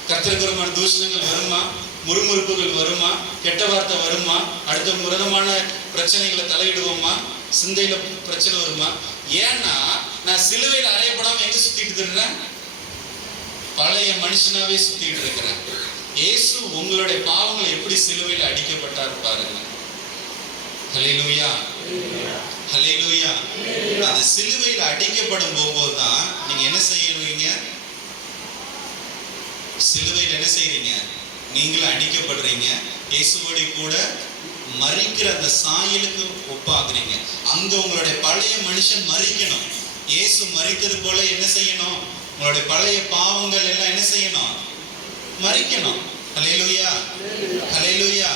கர்த்தருக்குமான தூஷணங்கள் வருமா? முறுமுறுப்புகள் வருமா? கெட்ட வார்த்தை வருமா? அடுத்த விரோதமான பிரச்சனைகளை தலையிடுவோமா? சிந்தையில பிரச்சனை வருமா? ஏன்னா நான் சிலுவையில் அறையப்படாம எங்க சுத்திட்டு இருக்கிறேன்? பழைய மனுஷனாவே சுத்திட்டு இருக்கிறேன். இயேசு உங்களுடைய பாவங்களை எப்படி சிலுவையில் அடிக்கப்பட்டார் பாருங்க. ஹல்லேலூயா, ஹல்லேலூயா. அந்த சிலுவையில் அடிக்கப்படும் போதுதான் நீங்க என்ன செய்யறீங்க? சிலுவையில் என்ன செய்றீங்க? நீங்களும் அடிக்கப்படுறீங்க. இயேசுவோடு கூட மரிக்கிற அந்த சாயலுக்கு ஒப்பாக்குறீங்க. அங்க உங்களுடைய பழைய மனுஷன் மரிக்கணும். இயேசு மரித்தது போல என்ன செய்யணும்? உங்களுடைய பழைய பாவங்கள் எல்லாம் என்ன செய்யணும்? மரிக்கணும். ஹல்லேலூயா, ஹல்லேலூயா.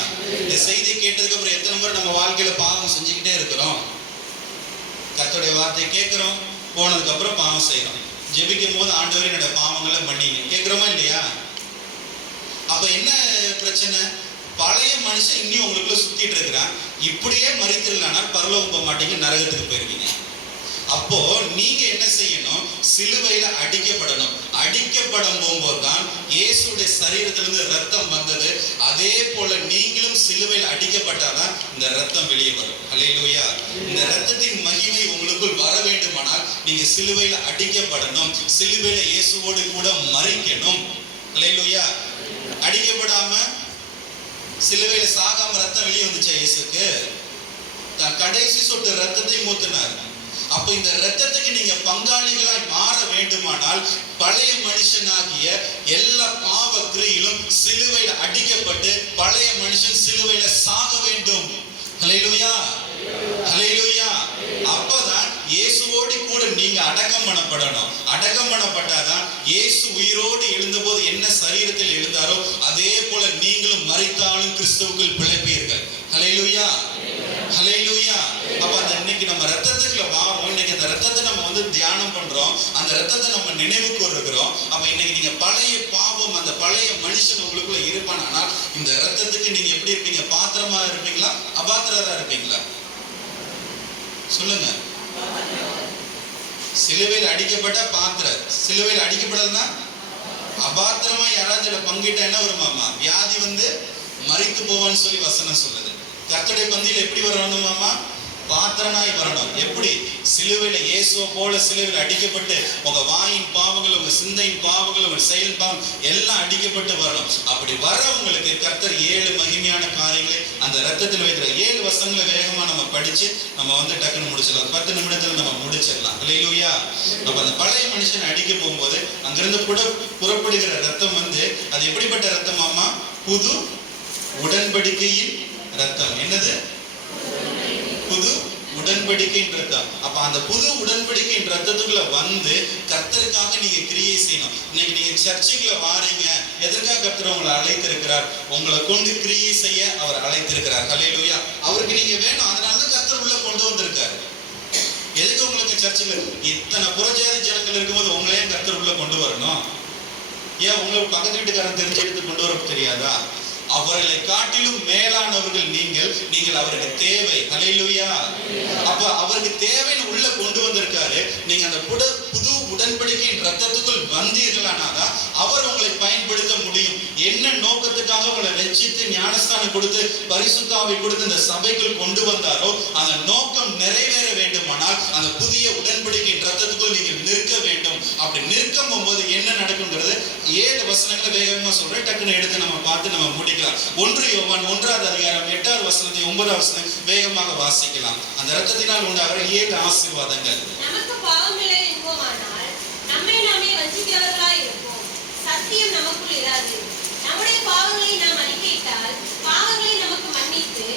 இந்த செய்தியை கேட்டதுக்கு அப்புறம் எத்தனை முறை நம்ம வாழ்க்கையில பாவம் செஞ்சுக்கிட்டே இருக்கிறோம்? கர்த்தருடைய வார்த்தையை கேட்கிறோம், போனதுக்கு அப்புறம் பாவம் செய்யறோம். ஜெபிக்கும் போது ஆண்டவரே என்னோட பாவங்களை மன்னிங்க கேட்கிறோமா இல்லையா? அப்ப என்ன பிரச்சனை? பழைய மனுஷன் இன்னும் உங்களுக்குள்ள சுத்திட்டு இருக்கிறான். இப்படியே மரித்திரலானா பரலோகம் போக மாட்டீங்க, நரகத்துக்கு போயிருவீங்க. அப்போ நீங்க என்ன செய்யணும்? சிலுவையில அடிக்கப்படணும். அடிக்கப்படும் போகும்போது தான் இயேசுடைய சரீரத்திலிருந்து ரத்தம் வந்தது. அதே போல நீங்களும் சிலுவையில் அடிக்கப்பட்டாதான் இந்த ரத்தம் வெளியே வரும். ஹல்லேலூயா. இந்த ரத்தத்தின் மகிமை உங்களுக்குள் வர வேண்டுமானால் நீங்க சிலுவையில அடிக்கப்படணும். சிலுவையில இயேசுவோடு கூட மரிக்கணும். ஹல்லேலூயா. அடிக்கப்படாம சிலுவையில சாகாம ரத்தம் வெளியே வந்துச்சா இயேசுக்கு? தன் கடைசி சொட்டு ரத்தத்தை ஊத்தினார். அப்ப இந்த ரத்தத்துக்கு நீங்க பங்காளிகளாய் மாற வேண்டுமானால் பழைய மனுஷனாகிய எல்லா பாவ கிரியிலும் சிலுவையில அடிக்கப்பட்டு பழைய மனுஷன் சிலுவையில சாக வேண்டும். ஹல்லேலூயா, ஹல்லேலூயா. அப்பதான் இயேசுவோடு கூட நீங்க அடக்கம் பண்ணப்படணும். அடக்கம் பண்ணப்பட்டாதான் இயேசு உயிரோடு எழுந்தபோது என்ன சரீரத்தில் எழுந்தாரோ அதே போல நீங்களும் மரித்தாலும் கிறிஸ்துவுக்குள் பிழைப்பீர்கள். ஹல்லேலூயா, ஹல்லேலூயா. அப்ப அந்த இன்னைக்கு நம்ம ரத்தத்துக்குள்ள வாரோம். இன்னைக்கு அந்த ரத்தத்தை நம்ம தியானம் பண்றோம். அந்த ரத்தத்தை நம்ம நினைவு கூறுகிறோம். அப்ப இன்னைக்கு நீங்க பழைய பாவம், அந்த பழைய மனுஷன் உங்களுக்குள்ள இருப்பானா இந்த ரத்தத்துக்கு நீங்க எப்படி இருப்பீங்க? பாத்திரமா இருப்பீங்களா, அபாத்திரதா இருப்பீங்களா? சொல்லுங்க. சிலுவையில் அடிக்கப்பட்ட பாத்திர, சிலுவையில் அடிக்கப்படலன்னா அபாத்திரமா யாராவது பங்கிட்டா என்ன வருமாமா? வியாதி மரித்து போவான்னு சொல்லி வசனம் சொல்லுது. கர்த்தருடைய பந்தியில் எப்படி வரணுமாமா? பாத்திரனாய் வரணும். எப்படி? சிலுவையில இயேசுவை போல சிலுவையில் அடிக்கப்பட்டு உங்க வாயின் பாவங்கள், உங்க சிந்தையின் பாவங்கள், உங்க செயல் பாவம் எல்லாம் அடிக்கப்பட்டு வரணும். அப்படி வரவங்களுக்கு கர்த்தர் 7 மகிமையான காரியங்களை அந்த ரத்தத்தில் வைக்கிற 7 வசனங்களை வேகமா நம்ம படிச்சு நம்ம டக்குன்னு முடிச்சிடலாம். 10 நிமிடத்துல நம்ம முடிச்சிடலாம். ஹல்லேலூயா. அப்ப அந்த பழைய மனுஷன் அடிக்க போகும்போது அங்கிருந்து புறப்படுகிற ரத்தம் அது எப்படிப்பட்ட ரத்தமாமா? புது உடன்படிக்கையின் ரத்தம். என்னது? புது உடன்படிக்கையின் ரத்தம். அப்ப அந்த புது உடன்படிக்கையின் ரத்தத்துக்குள்ள கர்த்தருக்காக நீங்க கிரியை செய்யணும். இன்னைக்கு நீங்க சர்ச்சுக்குள்ள வாரீங்க, எதற்காக கர்த்தர் உங்களை அழைத்திருக்கிறார்? உங்களை கொண்டு கிரியை செய்ய அவர் அழைத்திருக்கிறார். ஹல்லேலூயா. அவருக்கு நீங்க வேணும், அதனாலதான் கர்த்தர் உள்ள கொண்டு வந்திருக்காரு. எதுக்கு உங்களுக்கு சர்ச்சுல இத்தனை புறஜாதி ஜனங்கள் இருக்கும்போது உங்களையே கர்த்தர் உள்ள கொண்டு வரணும்? ஏன் உங்களுக்கு பக்கத்து வீட்டுக்காரன் தெரிஞ்சு எடுத்து கொண்டு வர தெரியாதா? அவர்களை காட்டிலும் மேலானவர்கள் நீங்கள் அவருக்கு தேவை. ஹல்லேலூயா. அப்ப அவருக்கு தேவைன்னு உள்ள கொண்டு வந்திருக்காரு. நீங்க அந்த புது உடன்படிக்கையின் ரத்தத்துக்குள் வந்தீர்களானாதான் அவர் உங்களை பயன்படுத்த முடியும். என்ன நோக்கத்துக்காக உங்களை ரட்சித்து ஞானஸ்தானம் கொடுத்து பரிசுத்த ஆவி கொடுத்து இந்த சபைக்குள் கொண்டு வந்தாரோ அந்த நோக்கம் நிறைவேற வேண்டுமானால் அந்த புதிய உடன்படிக்கையின் ரத்தத்துக்குள் நீங்கள் நிற்க வேண்டும். அப்படி நிற்கும் போது என்ன நடக்கும்ங்கிறது 7 வசனங்களை வேகமா சொல்றேன். டக்குன்னு எடுத்து நம்ம பார்த்து நம்ம முடிக்கலாம். 1 யோவான் 1ஆம் அதிகாரம் 8ஆவது வசனத்தை 9ஆவது வசனம் வேகமாக வாசிக்கலாம். அந்த ரத்தத்தினால் உண்டாகிற 7 ஆசீர்வாதங்கள். நமக்கு பாவம் இல்லை என்போமானால் நம்மை நாமே வஞ்சிக்கிறவர்களாய் இருப்போம். சத்தியம் நமக்குள் இராது. நம்முடைய பாவங்களை நாம் அறிக்கையிட்டால் பாவங்களை நமக்கு மன்னித்து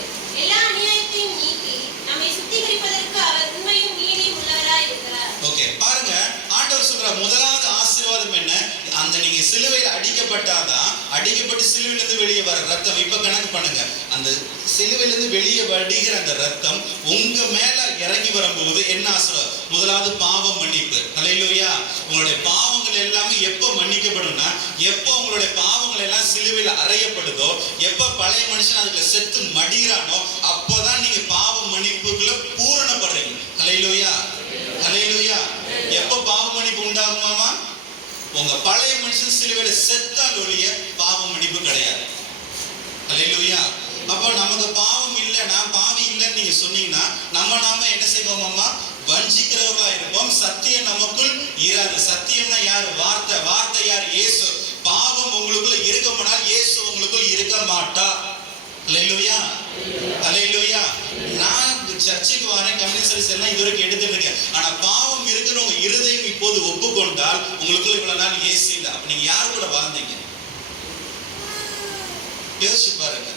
எல்லா அநியாயத்தையும் நீக்கி நம்மை சுத்திகரிப்பதற்கு அவர் உண்மையும் நீதியும் உள்ளவராய் இருக்கிறார். ஓகே, பாருங்க. ஆண்டவர் சொல்ற முதலாவது ஆசீர்வாதம் என்ன? அந்த நீங்க சிலுவையில் அடிக்கப்பட்டாதான், அடிக்கப்பட்டு சிலுவையிலிருந்து வெளியே வர ரத்தம். இப்ப கணக்கு பண்ணுங்க. அந்த சிலுவையிலிருந்து வெளியே வடிகிற அந்த ரத்தம் உங்க மேல இறங்கி வரும்போது என்ன ஆசீர்வாதம்? முதலாவது பாவம் மன்னிப்பு. ஹல்லேலூயா. உங்களுடைய பாவங்கள் எல்லாமே எப்ப மன்னிக்கப்படும்னா, எப்ப உங்களுடைய பாவங்கள் எல்லாம் சிலுவையில அறையப்படுதோ, எப்ப பழைய மனுஷன் அதுல செத்து மடிகிறானோ அப்பதான் நீங்க பாவ மன்னிப்புக்குள்ள பூரணப்படுறீங்க. ஹல்லேலூயா, ஹல்லேலூயா. எப்ப பாவ மன்னிப்பு உண்டாகுமாமா? உங்க பழைய மனுஷன் சிலுவையில செத்தால் ஒழிய பாவ மன்னிப்பு கிடையாது. ஹல்லேலூயா. அப்போ நமக்கு பாவம் இல்லை, நான் பாவி இல்லைன்னு நீங்க சொன்னீங்கன்னா நாம என்ன செய்வோமாமா? வஞ்சிக்கிறவர்களா இருப்போம். சத்தியம் நமக்குள் இராது. சத்தியம்னா யாரு? வார்த்தை. வார்த்தை யார்? இயேசு. பாவம் உங்களுக்குள்ள இருக்கமானால் இயேசு உங்களுக்குள் இருக்க மாட்டா. ஹல்லேலூயா, ஹல்லேலூயா. நான் சர்ச்சுக்கு வரேன், கம்யூனிஸ்ட் சர்வீஸ் எல்லாம் இதுவரைக்கும் எடுத்துட்டு இருக்கேன். ஆனா பாவம் இருக்கிறவங்க இருதயம் இப்போது ஒப்புக்கொண்டால் உங்களுக்குள்ள இவ்வளவு நாள் இயேசு இல்லை. அப்ப நீங்க யார் கூட வாழ்ந்தீங்க? யோசிச்சு பாருங்க.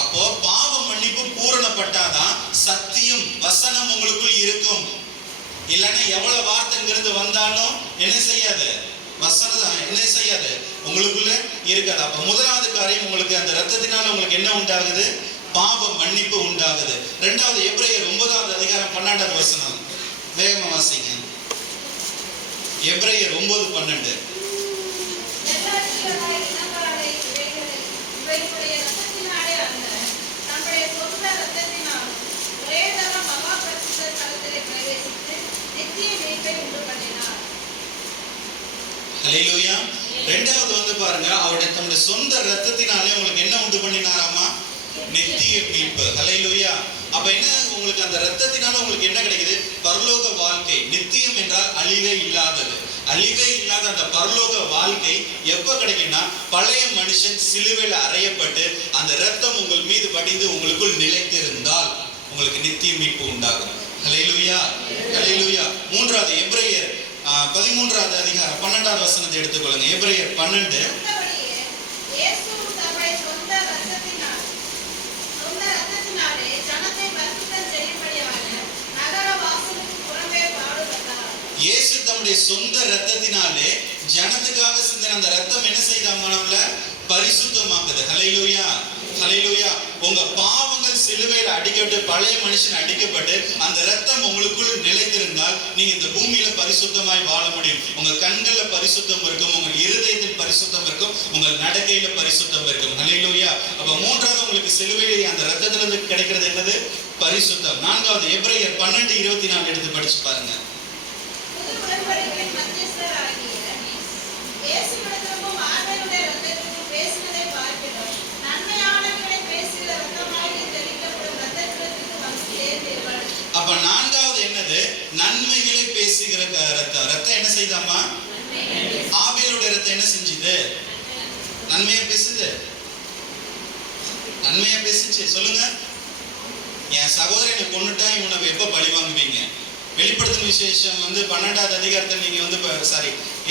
அப்ப அப்போ பாவ மன்னிப்பு பூரணப்பட்டாதான் சத்தியம் வசனம் உங்களுக்குள் இருக்கும். இல்லைன்னா எவ்வளவு வார்த்தைங்கிறது வந்தாலும் என்ன செய்யாது, வசனம் என்ன செய்யாது, உங்களுக்குள்ள இருக்காது. அப்ப முதலாவது காரியம், உங்களுக்கு அந்த ரத்தத்தினால உங்களுக்கு என்ன உண்டாகுது, பாவ மன்னிப்பு உண்டாகுது. இரண்டாவது எபிரேயர் 9வது அதிகாரம் 12வது வசனம், வேகமா வாசிங்க. எபிரேயர் 9:12. ஹல்லேலூயா. இரண்டாவது வந்து பாருங்க, அவருடைய தம்முடைய சொந்த ரத்தத்தினாலே உங்களுக்கு என்ன உண்டு பண்ணினாராமா, நித்திய மீட்பு. ஹல்லேலூயா. அப்ப என்ன, உங்களுக்கு அந்த ரத்தத்தினால உங்களுக்கு என்ன கிடைக்குது, பரலோக வாழ்க்கை. நித்தியம் என்றால் அழிவே இல்லாதது. அழிவே இல்லாத அந்த பரலோக வாழ்க்கை எப்ப கிடைக்கும்னா, பழைய மனுஷன் சிலுவையில் அறையப்பட்டு அந்த ரத்தம் உங்கள் மீது வடிந்து உங்களுக்குள் நிலைத்திருந்தால் உங்களுக்கு நித்திய மீட்பு உண்டாகும். ஹல்லேலூயா, ஹல்லேலூயா. மூன்றாவது எபிரேயர் 13வது அதிகாரம் 12வது வசனத்தை எடுத்துக்கொள்ளுங்க. எபிரேயர் 12. இயேசு தம்முடைய சொந்த ரத்தத்தினாலே ஜனத்துக்காக சிந்தின அந்த ரத்தம் என்ன செய்தாங்க, நம்மள பரிசுத்தமாக்குது. ஹல்லேலூயா, ஹல்லேலூயா. உங்க பாவங்கள் சிலுவையில் அடிக்கப்பட்டு, பழைய மனுஷன் அடிக்கப்பட்டு அந்த ரத்தம் உங்களுக்குள் நிலைத்திருந்தால் நீங்க இந்த பூமியில பரிசுத்தமாய் வாழ முடியும். உங்க கண்கள்ல பரிசுத்தம் இருக்கும், உங்க இருதயத்தில் பரிசுத்தம் இருக்கும், உங்கள் நடக்கையில பரிசுத்தம் இருக்கும். ஹல்லேலூயா. அப்ப மூன்றாவது, உங்களுக்கு சிலுவையில் அந்த ரத்தத்திலிருந்து கிடைக்கிறது என்னது, பரிசுத்தம். நான்காவது எபிரேயர் 12:24 எடுத்து படிச்சு பாருங்க. அப்ப நான்காவது என்னது, நன்மைகளை பேசுகிற ரத்தம். ரத்தம் என்ன செய்தாமா, ஆபேலுடைய ரத்தம் என்ன செஞ்சுது, நன்மையா பேசுது, நன்மையா பேசுச்சு. சொல்லுங்க, என் சகோதரனை கொண்டுட்டா இவனை எப்ப பழி வாங்குவீங்க? வெளிப்படுத்தும் விசேஷம் வந்து 12வது அதிகாரத்தில் நீங்க வந்து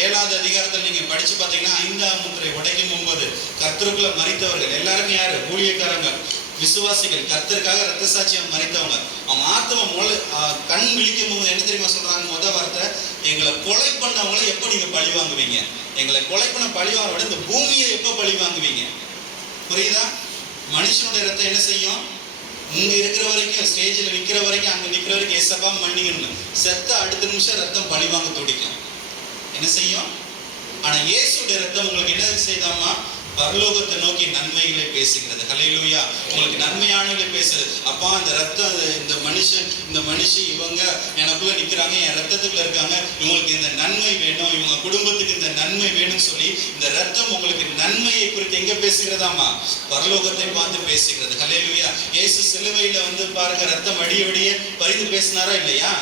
7வது அதிகாரத்தில் நீங்க படிச்சு பார்த்தீங்கன்னா, 5ஆம் முத்திரை உடைக்கும் போது கர்த்தருக்குள்ள மரித்தவர்கள் எல்லாருமே யாரு, ஊழியக்காரங்க, விசுவாசிகள், கர்த்தருக்காக ரத்த சாட்சியம் மரித்தவங்க. அவங்க ஆத்ம கண் விழிக்கும் போது என்ன தெரியுமா சொல்றாங்க, முத வார்த்தை, எங்களை கொலை பண்ணவங்களை எப்ப நீங்க பழி வாங்குவீங்க? எங்களை கொலை பண்ண பழி வாங்க இந்த பூமியை எப்ப பழி வாங்குவீங்க? புரியுதா? மனுஷனுடைய ரத்தம் என்ன செய்யும், இங்க இருக்கிற வரைக்கும், ஸ்டேஜில் நிக்கிற வரைக்கும், அங்க நிக்கிற வரைக்கும் ஏசப்பா மன்னிக்கணும், செத்த அடுத்த நிமிஷம் ரத்தம் பழி வாங்க துடிக்கும், என்ன செய்யும். ஆனா இயேசுடைய ரத்தம் உங்களுக்கு என்ன செய்தாமா, பரலோகத்தை நோக்கி நன்மைகளை பேசுகிறது. ஹல்லேலூயா. உங்களுக்கு நன்மையானவர்களை பேசுறது. அப்பா, இந்த ரத்தம், இந்த மனுஷி இவங்க எனக்குள்ள நிக்கிறாங்க, என் ரத்தத்துக்குள்ள இருக்காங்க, இவங்களுக்கு இந்த நன்மை வேணும், இவங்க குடும்பத்துக்கு இந்த நன்மை வேணும்னு சொல்லி இந்த ரத்தம் உங்களுக்கு நன்மையை குறித்து எங்க பேசுகிறதாமா, பரலோகத்தை பார்த்து பேசுகிறது. ஹல்லேலூயா. இயேசு சிலுவையில வந்து பாருங்க, ரத்தம் அடியோடியே பரிந்து பேசினாரா இல்லையா?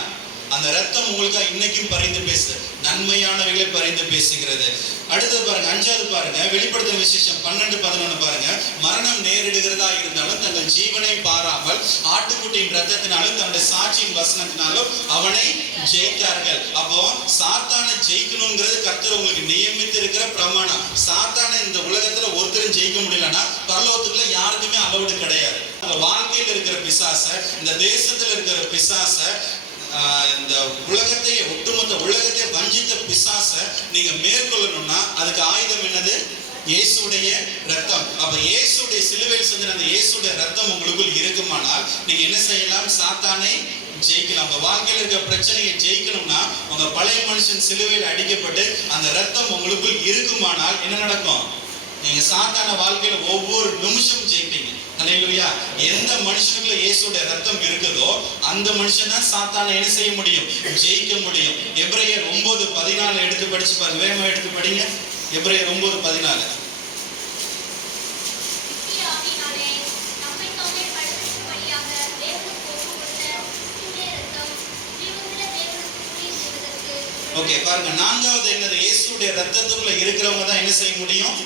அந்த ரத்தம் உங்களுக்கு இன்னைக்கும் பரிந்து பேசு, நன்மையானவைகளை பரிந்து பேசுகிறது. அடுத்தது பாருங்க, 5வது பாருங்க, வெளிப்படுத்தும் விசேஷம் 12:11 பாருங்க. மரணம் நேரிடுகிறதா இருந்தாலும் தங்கள் ஜீவனை பாராமல் ஆட்டுக்குட்டியின் ரத்தத்தினாலும் தன்னுடைய சாட்சியின் வசனத்தினாலும் அவனை ஜெயித்தார்கள். அப்போ சாத்தானை ஜெயிக்கணுங்கிறது கர்த்தர் உங்களுக்கு நியமித்து இருக்கிற பிரமாணம். சாத்தானை இந்த உலகத்துல ஒருத்தரும் ஜெயிக்க முடியலன்னா பரலோகத்துக்குள்ள யாருக்குமே அளவுடு கிடையாது. வாழ்க்கையில் இருக்கிற பிசாச, இந்த தேசத்துல இருக்கிற பிசாச, இந்த உலகத்தை, ஒட்டுமொத்த உலகத்தை வஞ்சித்த பிசாச நீங்க மேற்கொள்ளணும்னா அதுக்கு ஆயுதம் என்னது, இயேசுடைய ரத்தம். அப்ப இயேசுடைய சிலுவையில் செஞ்ச அந்த இயேசுடைய ரத்தம் உங்களுக்குள் இருக்குமானால் நீங்க என்ன செய்யலாம், சாத்தானை ஜெயிக்கலாம். உங்க வாழ்க்கையில் இருக்க பிரச்சனையை ஜெயிக்கணும்னா உங்க பழைய மனுஷன் சிலுவையில் அடிக்கப்பட்டு அந்த ரத்தம் உங்களுக்குள் இருக்குமானால் என்ன நடக்கும், நீங்க சாத்தான வாழ்க்கையில ஒவ்வொரு நிமிஷம் ஜெயிப்பீங்க. ஹல்லேலூயா. எந்த மனுஷனுக்குள்ள இயேசுடைய ரத்தம் இருக்குதோ அந்த மனுஷன் தான் சாத்தானை என்ன செய்ய முடியும், ஜெயிக்க முடியும். எபிரேயர் 9:14 எடுத்து படிச்சு பாருங்க, வேகமா எடுத்து படிங்க. எபிரேயர் 9:14. ஓகே பாருங்க, நான்காவது என்னது, இயேசுடைய ரத்தத்துக்குள்ள இருக்கிறவங்க தான் என்ன செய்ய முடியும்,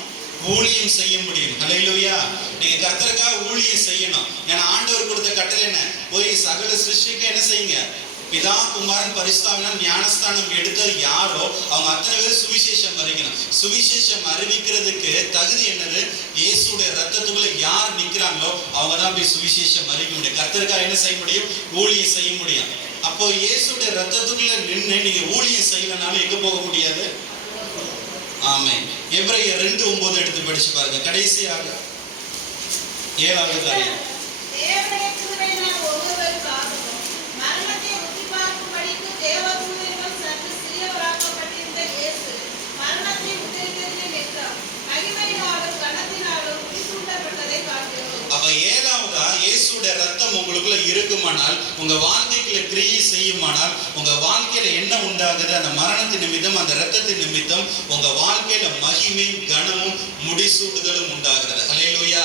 ஊழியம் செய்ய முடியும். ஹல்லேலூயா. நீங்க கர்த்தருக்காக ஊழியம் செய்யணும். ஏன்னா ஆண்டவர் கொடுத்த கட்டளை என்ன, போய் சகல சிருஷ்டிக்கு என்ன செய்யுங்க, பிதா குமாரன் பரிசுத்தாவினால் ஞானஸ்தானம் எடுத்தது யாரோ அவங்க அத்தனை பேர் சுவிசேஷம் அறிவிக்கணும். சுவிசேஷம் அறிவிக்கிறதுக்கு தகுதி என்னது? இயேசுடைய ரத்தத்துக்குள்ள யார் நிக்கிறாங்களோ அவங்க தான் போய் சுவிசேஷம் அறிவிக்க முடியும். கர்த்தருக்காக என்ன செய்ய முடியும்? ஊழியம் செய்ய முடியும். அப்போ இயேசுடைய ரத்தத்துக்குள்ள நின்று நீங்க ஊழியம் செய்யலனாலும் எங்க போக முடியாது? ஆமென். எபிரேயர் 2:9 எடுத்து படிச்சு பாருங்க. கடைசியாக 7வது காரியம். தேவனுடைய கிருபையினால் ஒவ்வொருவருக்காகவும் மரணத்தை உத்திபார்க்கும்படிக்கு தேவதூதர்கள் சற்று சிறியவராக்கப்பட்டிருந்த இயேசு மரணத்தை உத்தரித்தது நிமித்தம் மகிமையினாலும் கனத்தினாலும் முடிசூட்டப்பட்டதை காண்கிறோம். அப்ப 7வதா இயேசுடைய ரத்தம் உங்களுக்குள்ள இருக்குமானால், உங்க வாழ்க்கைக்குள்ள கிரியை செய்யுமானால், உங்க வாழ்க்கையில என்ன உண்டாகுது? அந்த மரணத்தின் நிமித்தம், அந்த ரத்தத்தின் நிமித்தம் உங்க வாழ்க்கையில மகிமையும் கனமும் முடிசூட்டுதலும் உண்டாகிறது. ஹல்லேலூயா,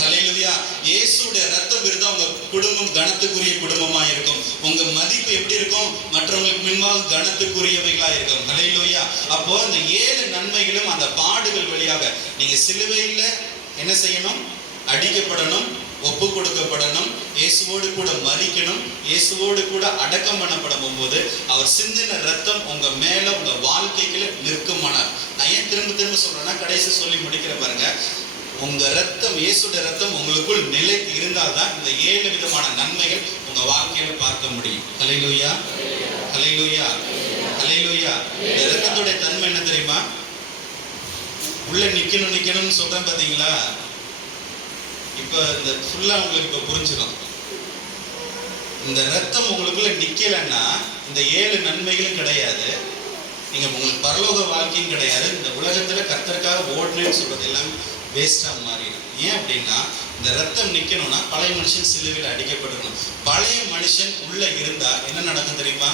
ஹல்லேலூயா. இயேசுடைய ரத்தம் இருந்தா உங்க குடும்பம் கனத்துக்குரிய குடும்பமா இருக்கும். உங்க மதிப்பு எப்படி இருக்கும்? மற்றவங்களுக்கு முன்பாக கனத்துக்குரியவைகளா இருக்கும். ஹல்லேலூயா. அப்போ இந்த 7 நன்மைகளும் அந்த பாடுகள் வழியாக நீங்க சிலுவையில என்ன செய்யணும்? அடிக்கப்படணும், ஒப்பு கொடுக்கப்படணும், இயேசுவோடு கூட மரிக்கணும், இயேசுவோடு கூட அடக்கம் பண்ணப்படும் போது அவர் சிந்தின ரத்தம் உங்க மேல உங்க வாழ்க்கைக்குள்ள நிற்குமானார். நான் ஏன் திரும்ப திரும்ப சொல்றேன்னா, கடைசி சொல்லி முடிக்கிற பாருங்க. உங்க ரத்தம், இயேசுடைய ரத்தம் உங்களுக்குள் நிலைத்து இருந்தால்தான் இந்த 7 விதமான நன்மைகள் உங்க வாழ்க்கையில பார்க்க முடியும். ஹல்லேலூயா, ஹல்லேலூயா, ஹல்லேலூயா. இந்த ரத்தத்துடைய தன்மை என்ன தெரியுமா? உள்ள நிக்கணும்னு சொல்றேன் பாத்தீங்களா? இப்ப இந்த ஃபுல்லா உங்களுக்கு இப்ப புரிஞ்சிடும். இந்த ரத்தம் உங்களுக்குள்ள நிக்கலன்னா இந்த 7 நன்மைகளும் கிடையாது. நீங்க உங்களுக்கு பரலோக வாழ்க்கையும் கிடையாது. இந்த உலகத்துல கர்த்தருக்காக ஓடணும்னு சொல்றது எல்லாம் வேஸ்டா மாறிடும். ஏன் அப்படின்னா, இந்த ரத்தம் நிக்கணும்னா பழைய மனுஷன் சிலுவையில் அடிக்கப்பட்டிருக்கணும். பழைய மனுஷன் உள்ள இருந்தா என்ன நடக்கும் தெரியுமா?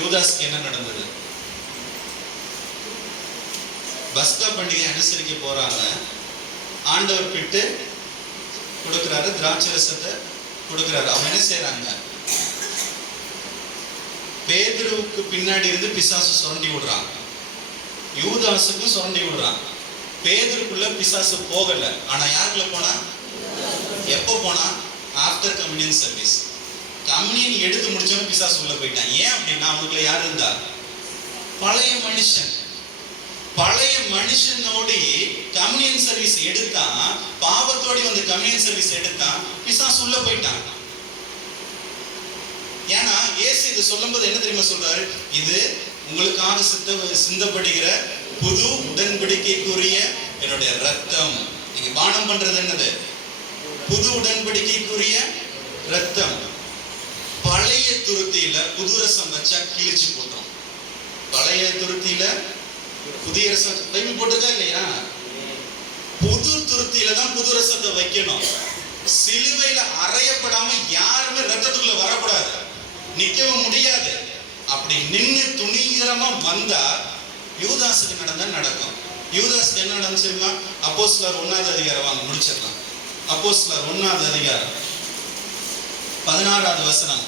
யூதாஸ்க்கு என்ன நடந்தது? பஸ்கா பண்டிகை அனுசரிக்க போறாங்க. ஆண்டவர் பிட்டு கொடுக்கிறாரு, திராட்சை ரசத்தை கொடுக்கிறாரு. அவங்க என்ன செய்யறாங்க? பேதுருவுக்கு பின்னாடி இருந்து பிசாசு சுரண்டி விடுறான், யூதாசுக்கும் சுரண்டி விடுறான். பேதுருக்குள்ள பிசாசு போகல, ஆனா யாருக்குள்ள போனா? எப்போ போனா? After communion service. கம்யூனியன் எடுத்து முடிச்சவன் பிசாசு உள்ள போயிட்டான். ஏன் அப்படின்னா அவங்களுக்குள்ள யார் இருந்தா? பழைய மனுஷன். பழைய மனுஷனோடு கம்யூனியன் சர்வீஸ் எடுத்தா, பாவத்தோடு வந்து கம்யூனியன் சர்வீஸ் எடுத்தா பிசாசு உள்ள போயிட்டான். ஏன்னா இயேசு இது சொல்லும்போது என்ன தெரியுமா சொல்றாரு? இது உங்களுக்காக சிந்தப்படுகிற புது உடன்படிக்கைக்குரிய என்னுடைய ரத்தம். நீங்க பானம் பண்றது என்னது? புது உடன்படிக்கைக்குரிய ரத்தம். பழைய துருத்தியில புது ரசம் வச்சா கிழிச்சு போட்டோம். பழைய துருத்தியில புதிய ரசம் பைபிள் போட்டிருக்கா இல்லையா? புது துருத்தியில தான் புது ரசத்தை வைக்கணும். சிலுவையில அறையப்படாம யாருமே ரத்தத்துக்குள்ள வரக்கூடாது, நிக்கவும் முடியாது. அப்படி நின்று துணிகரமா வந்தா யூதாசுக்கு நடந்தா நடக்கும். யூதாசுக்கு என்ன நடந்துச்சுன்னா, அப்போஸ்தலர் 1வது அதிகாரம் வாங்க முடிச்சிடலாம். அப்போஸ்தலர் 1வது அதிகாரம் 16வது வசனம்.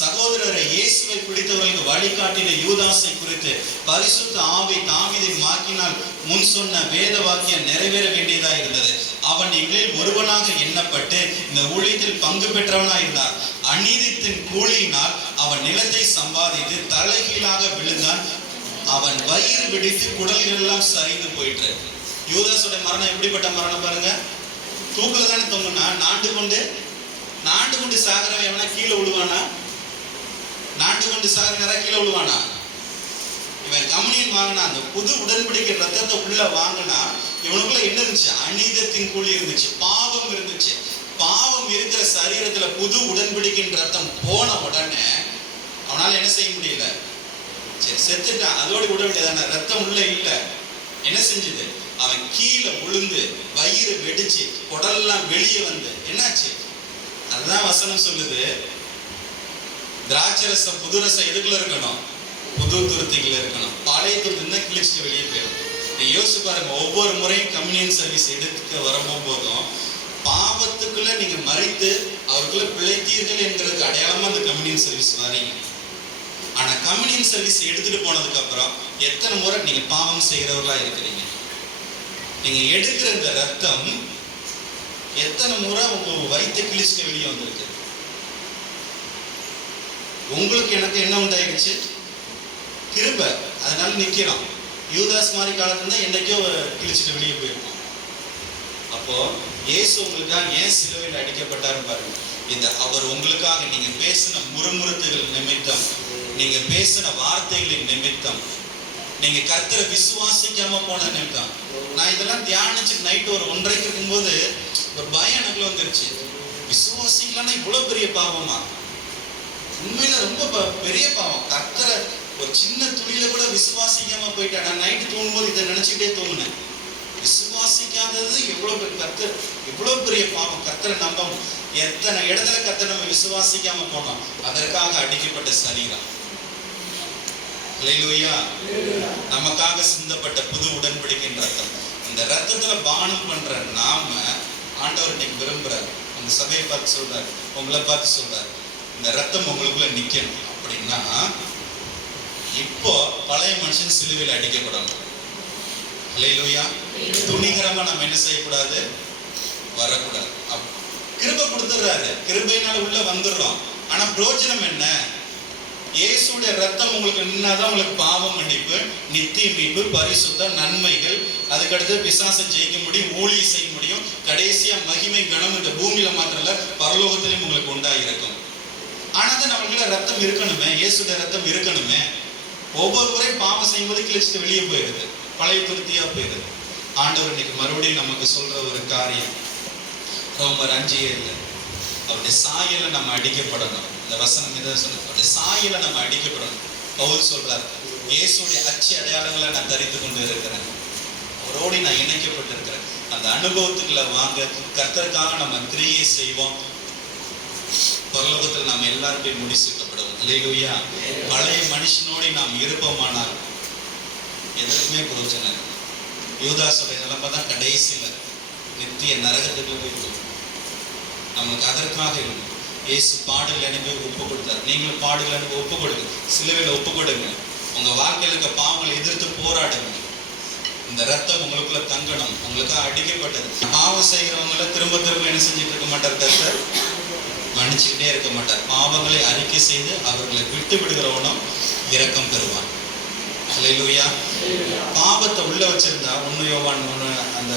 சகோதரரை, இயேசுவை பிடித்தவர்களுக்கு வழிகாட்டின யூதாசை குறித்து பரிசுத்த ஆவி தாவீதின் வாக்கினால் முன் சொன்ன வேத வாக்கியம் நிறைவேற வேண்டியதா இருந்தது. அவன் எங்களில் ஒருவனாக எண்ணப்பட்டு இந்த ஊழியத்தில் பங்கு பெற்றவனாக இருந்தார். அநீதித்தின் கூலியினால் அவன் நிலத்தை சம்பாதித்து தலைகீழாக விழுந்தான். அவன் வயிறு வெடித்து குடல்கள் எல்லாம் சரிந்து போயிட்டு. யூதாசோட மரணம் எப்படிப்பட்ட மரணம் பாருங்க. தூக்குல தானே தொங்குனா, நாண்டு கொண்டு சாகிறவன் எவனா கீழே விழுவானா? நாண்டு கொண்டு சாகிறவன் கீழே விழுவானா? இவன் கம்யூனியன் வாங்கினா, அந்த புது உடன்படிக்கை ரத்தத்தை உள்ள வாங்கினா இவனுக்குள்ள என்ன இருந்துச்சு? அநீதத்தின் கூலி இருந்துச்சு, பாவம் இருந்துச்சு. பாவம் இருக்கிற சரீரத்துல புது உடன்படிக்கையின் ரத்தம் போன உடனே அவனால என்ன செய்ய முடியல? சரி, செத்துட்டான், அதோடு விட வேண்டியதான. ரத்தம் உள்ள இல்ல. என்ன செஞ்சது? அவன் கீழே விழுந்து வயிறு வெடிச்சு குடல்லாம் வெளியே வந்து என்னாச்சு? அதுதான் வசனம் சொல்லுது. திராட்சை ரசம் புது ரசம் எதுக்குள்ள இருக்கணும்? புது துருத்திகள் இருக்கணும். பழைய துருத்தி கிழிச்சிட்டு வெளியே போயிடும். நீ யோசிச்சு பாருங்க, ஒவ்வொரு முறையும் கம்யூனியன் சர்வீஸ் எடுத்துக்க வரும்போதும் பாவத்துக்குள்ள நீங்க மறித்து அவருக்குள்ள பிழைத்தீர்கள் என்கிறதுக்கு அடையாளமா அந்த கம்யூனியன் சர்வீஸ் வரீங்க. ஆனா கம்யூனியன் சர்வீஸ் எடுத்துட்டு போனதுக்கு அப்புறம் எத்தனை முறை நீங்க பாவம் செய்கிறவர்களா இருக்கிறீங்க? நீங்க எடுக்கிற இந்த ரத்தம் எத்தனை முறை உங்க வயிற்று கிழிச்சுட்டு வெளியே வந்திருக்கு? உங்களுக்கு எனக்கு என்ன உண்டாயிடுச்சு? கிருபை. அதனால நிக்கிறோம். யூதாஸ் மாதிரி காலத்துல தான் என்னைக்கோ கிழிச்சிட்டு வெளியே போயிருக்கோம். அப்போ இயேசு உங்களுக்காக ஏன் சிலுவையில் அடிக்கப்பட்டாரு பாருங்க. இந்த அவர் உங்களுக்காக நீங்க பேசின முறுமுறுத்துகள் நிமித்தம், நீங்க பேசின வார்த்தைகளின் நிமித்தம், நீங்க கர்த்தரை விசுவாசிக்காம போன நிமித்தம். நான் இதெல்லாம் தியானிச்சு நைட்டு ஒரு 1:30 இருக்கும்போது ஒரு பயம் எனக்குள்ள வந்துருச்சு. விசுவாசிக்கலன்னா இவ்வளவு பெரிய பாவமா? உண்மையில ரொம்ப பெரிய பாவம். கர்த்தரை ஒரு சின்ன துளியில கூட விசுவாசிக்காம போயிட்டேன். நான் நைட்டு தூங்கும்போது இதை நினைச்சுக்கிட்டே தூங்கினேன். விசுவாசிக்காதது எவ்வளவு பெரிய கர்த்தர், எவ்வளவு பெரிய பாவம். கர்த்தரை நம்பணும். எத்தனை இடத்துல கர்த்தரை நம்ம விசுவாசிக்காம போனோம். அதற்காக அடிக்கப்பட்ட சரீரம். அல்லேலூயா. நமக்காக சிந்தப்பட்ட புது உடன்படிக்கையின் ரத்தம். இந்த ரத்தத்துல பானம் பண்ற நாம ஆண்டவர் இன்னைக்கு விரும்புறாரு. அந்த சபையை பார்த்து சொல்றாரு, உங்களை பார்த்து சொல்றாரு, இந்த ரத்தம் உங்களுக்குள்ள நிக்கணும். அப்படின்னா இப்போ பழைய மனுஷன் சிலுவையில் அடிக்கப்படணும். அல்லேலூயா. துணிகரமா நம்ம என்ன செய்யக்கூடாது? வரக்கூடாது. கிருபை கொடுத்துடுறாரு. கிருபையினால உள்ள வந்துடுறோம். ஆனா பிரயோஜனம் என்ன? இயேசுடைய ரத்தம் உங்களுக்கு நின்னாதான் உங்களுக்கு பாவம் மன்னிப்பு, நித்திய மீட்பு, பரிசுத்த நன்மைகள், அதுக்கடுத்து பிசாசை ஜெயிக்க முடியும், ஊழியம் செய்ய முடியும், கடைசியா மகிமை கணம் இந்த பூமியில மாத்திரம் இல்ல பரலோகத்திலையும் உங்களுக்கு உண்டாயிருக்கும். ஆனாதான் நம்மளுக்குள்ள ரத்தம் இருக்கணுமே, இயேசுடைய ரத்தம் இருக்கணுமே. ஒவ்வொரு முறையும் பாவம் செய்யும்போது கிழிச்சிட்டு வெளியே போயிடுது, பழைய துருத்தியா போயிடுது. ஆண்டவர் இன்னைக்கு மறுபடியும் நமக்கு சொல்ற ஒரு காரியம், ரோமர் 5:7, அவருடைய சாயல நம்ம அடிக்கப்படணும். இந்த வசனம் இதை சொன்ன, அவருடைய சாயல நம்ம அடிக்கப்படணும். பவுல் சொல்றாரு, இயேசுடைய அச்சு அடையாளங்களை நான் தரித்து கொண்டு இருக்கிறேன், அவரோடு நான் இணைக்கப்பட்டிருக்கிறேன். அந்த அனுபவத்துக்குள்ள வாங்க, கர்த்தருக்காக நம்ம கிரியை செய்வோம். பரலோகத்தில் நாம் எல்லாரும் போய் முடிசூட்டப்படுவோம். அல்லேலூயா. பழைய மனுஷனோடு நாம் இருப்போமானால் எதற்குமே பிரயோஜனம். யூதாசோட நிலைமை தான் கடைசியில நித்திய நரகத்துக்கு போயிருக்கும். நமக்கு அதற்காக இருக்கும். இயேசு பாடுகள் அனுப்பி ஒப்பு கொடுத்தார். நீங்களும் பாடுகள் அனுப்பி ஒப்பு கொடுங்க, சிலுவையில் ஒப்பு கொடுங்க. உங்க வாழ்க்கையில் இருக்க பாவங்களை எதிர்த்து போராடுங்க. இந்த ரத்தம் உங்களுக்குள்ள தங்கணும். உங்களுக்காக அடிக்கப்பட்டது. பாவம் செய்கிறவங்கள திரும்ப திரும்ப என்ன செஞ்சுட்டு இருக்க மாட்டார் கர்த்தர், மன்னிச்சுக்கிட்டே இருக்க மாட்டார். பாவங்களை அறிக்கை செய்து அவர்களை விட்டு விடுகிறவனும் இரக்கம் பெறுவான். அல்லேலூயா. பாவத்தை உள்ள வச்சிருந்தா 1 யோவான் 1 அந்த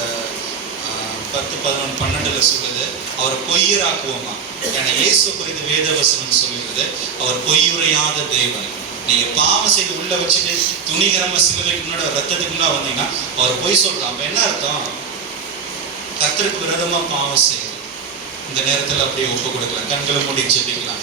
10-11-12 சொல்லுது, அவரை பொய்யராக்குவோமா. ஏன்னா இயேசு குறித்து வேதவசனம் சொல்லுகிறது, அவர் பொய்யுரையாத தேவன். நீங்க பாவம் செய்து உள்ள வச்சுட்டு துணிகரமா சிலுவைக்கு முன்னாடி ரத்தத்துக்கு முன்னாடி வந்தீங்கன்னா அவர் பொய் சொல்றான். அப்ப என்ன அர்த்தம்? கர்த்தருக்கு விரோதமா பாவம் செய்யும். இந்த நேரத்தில் அப்படியே ஒப்பு கொடுக்கலாம். கண்களை மூடி ஜெபிக்கலாம்.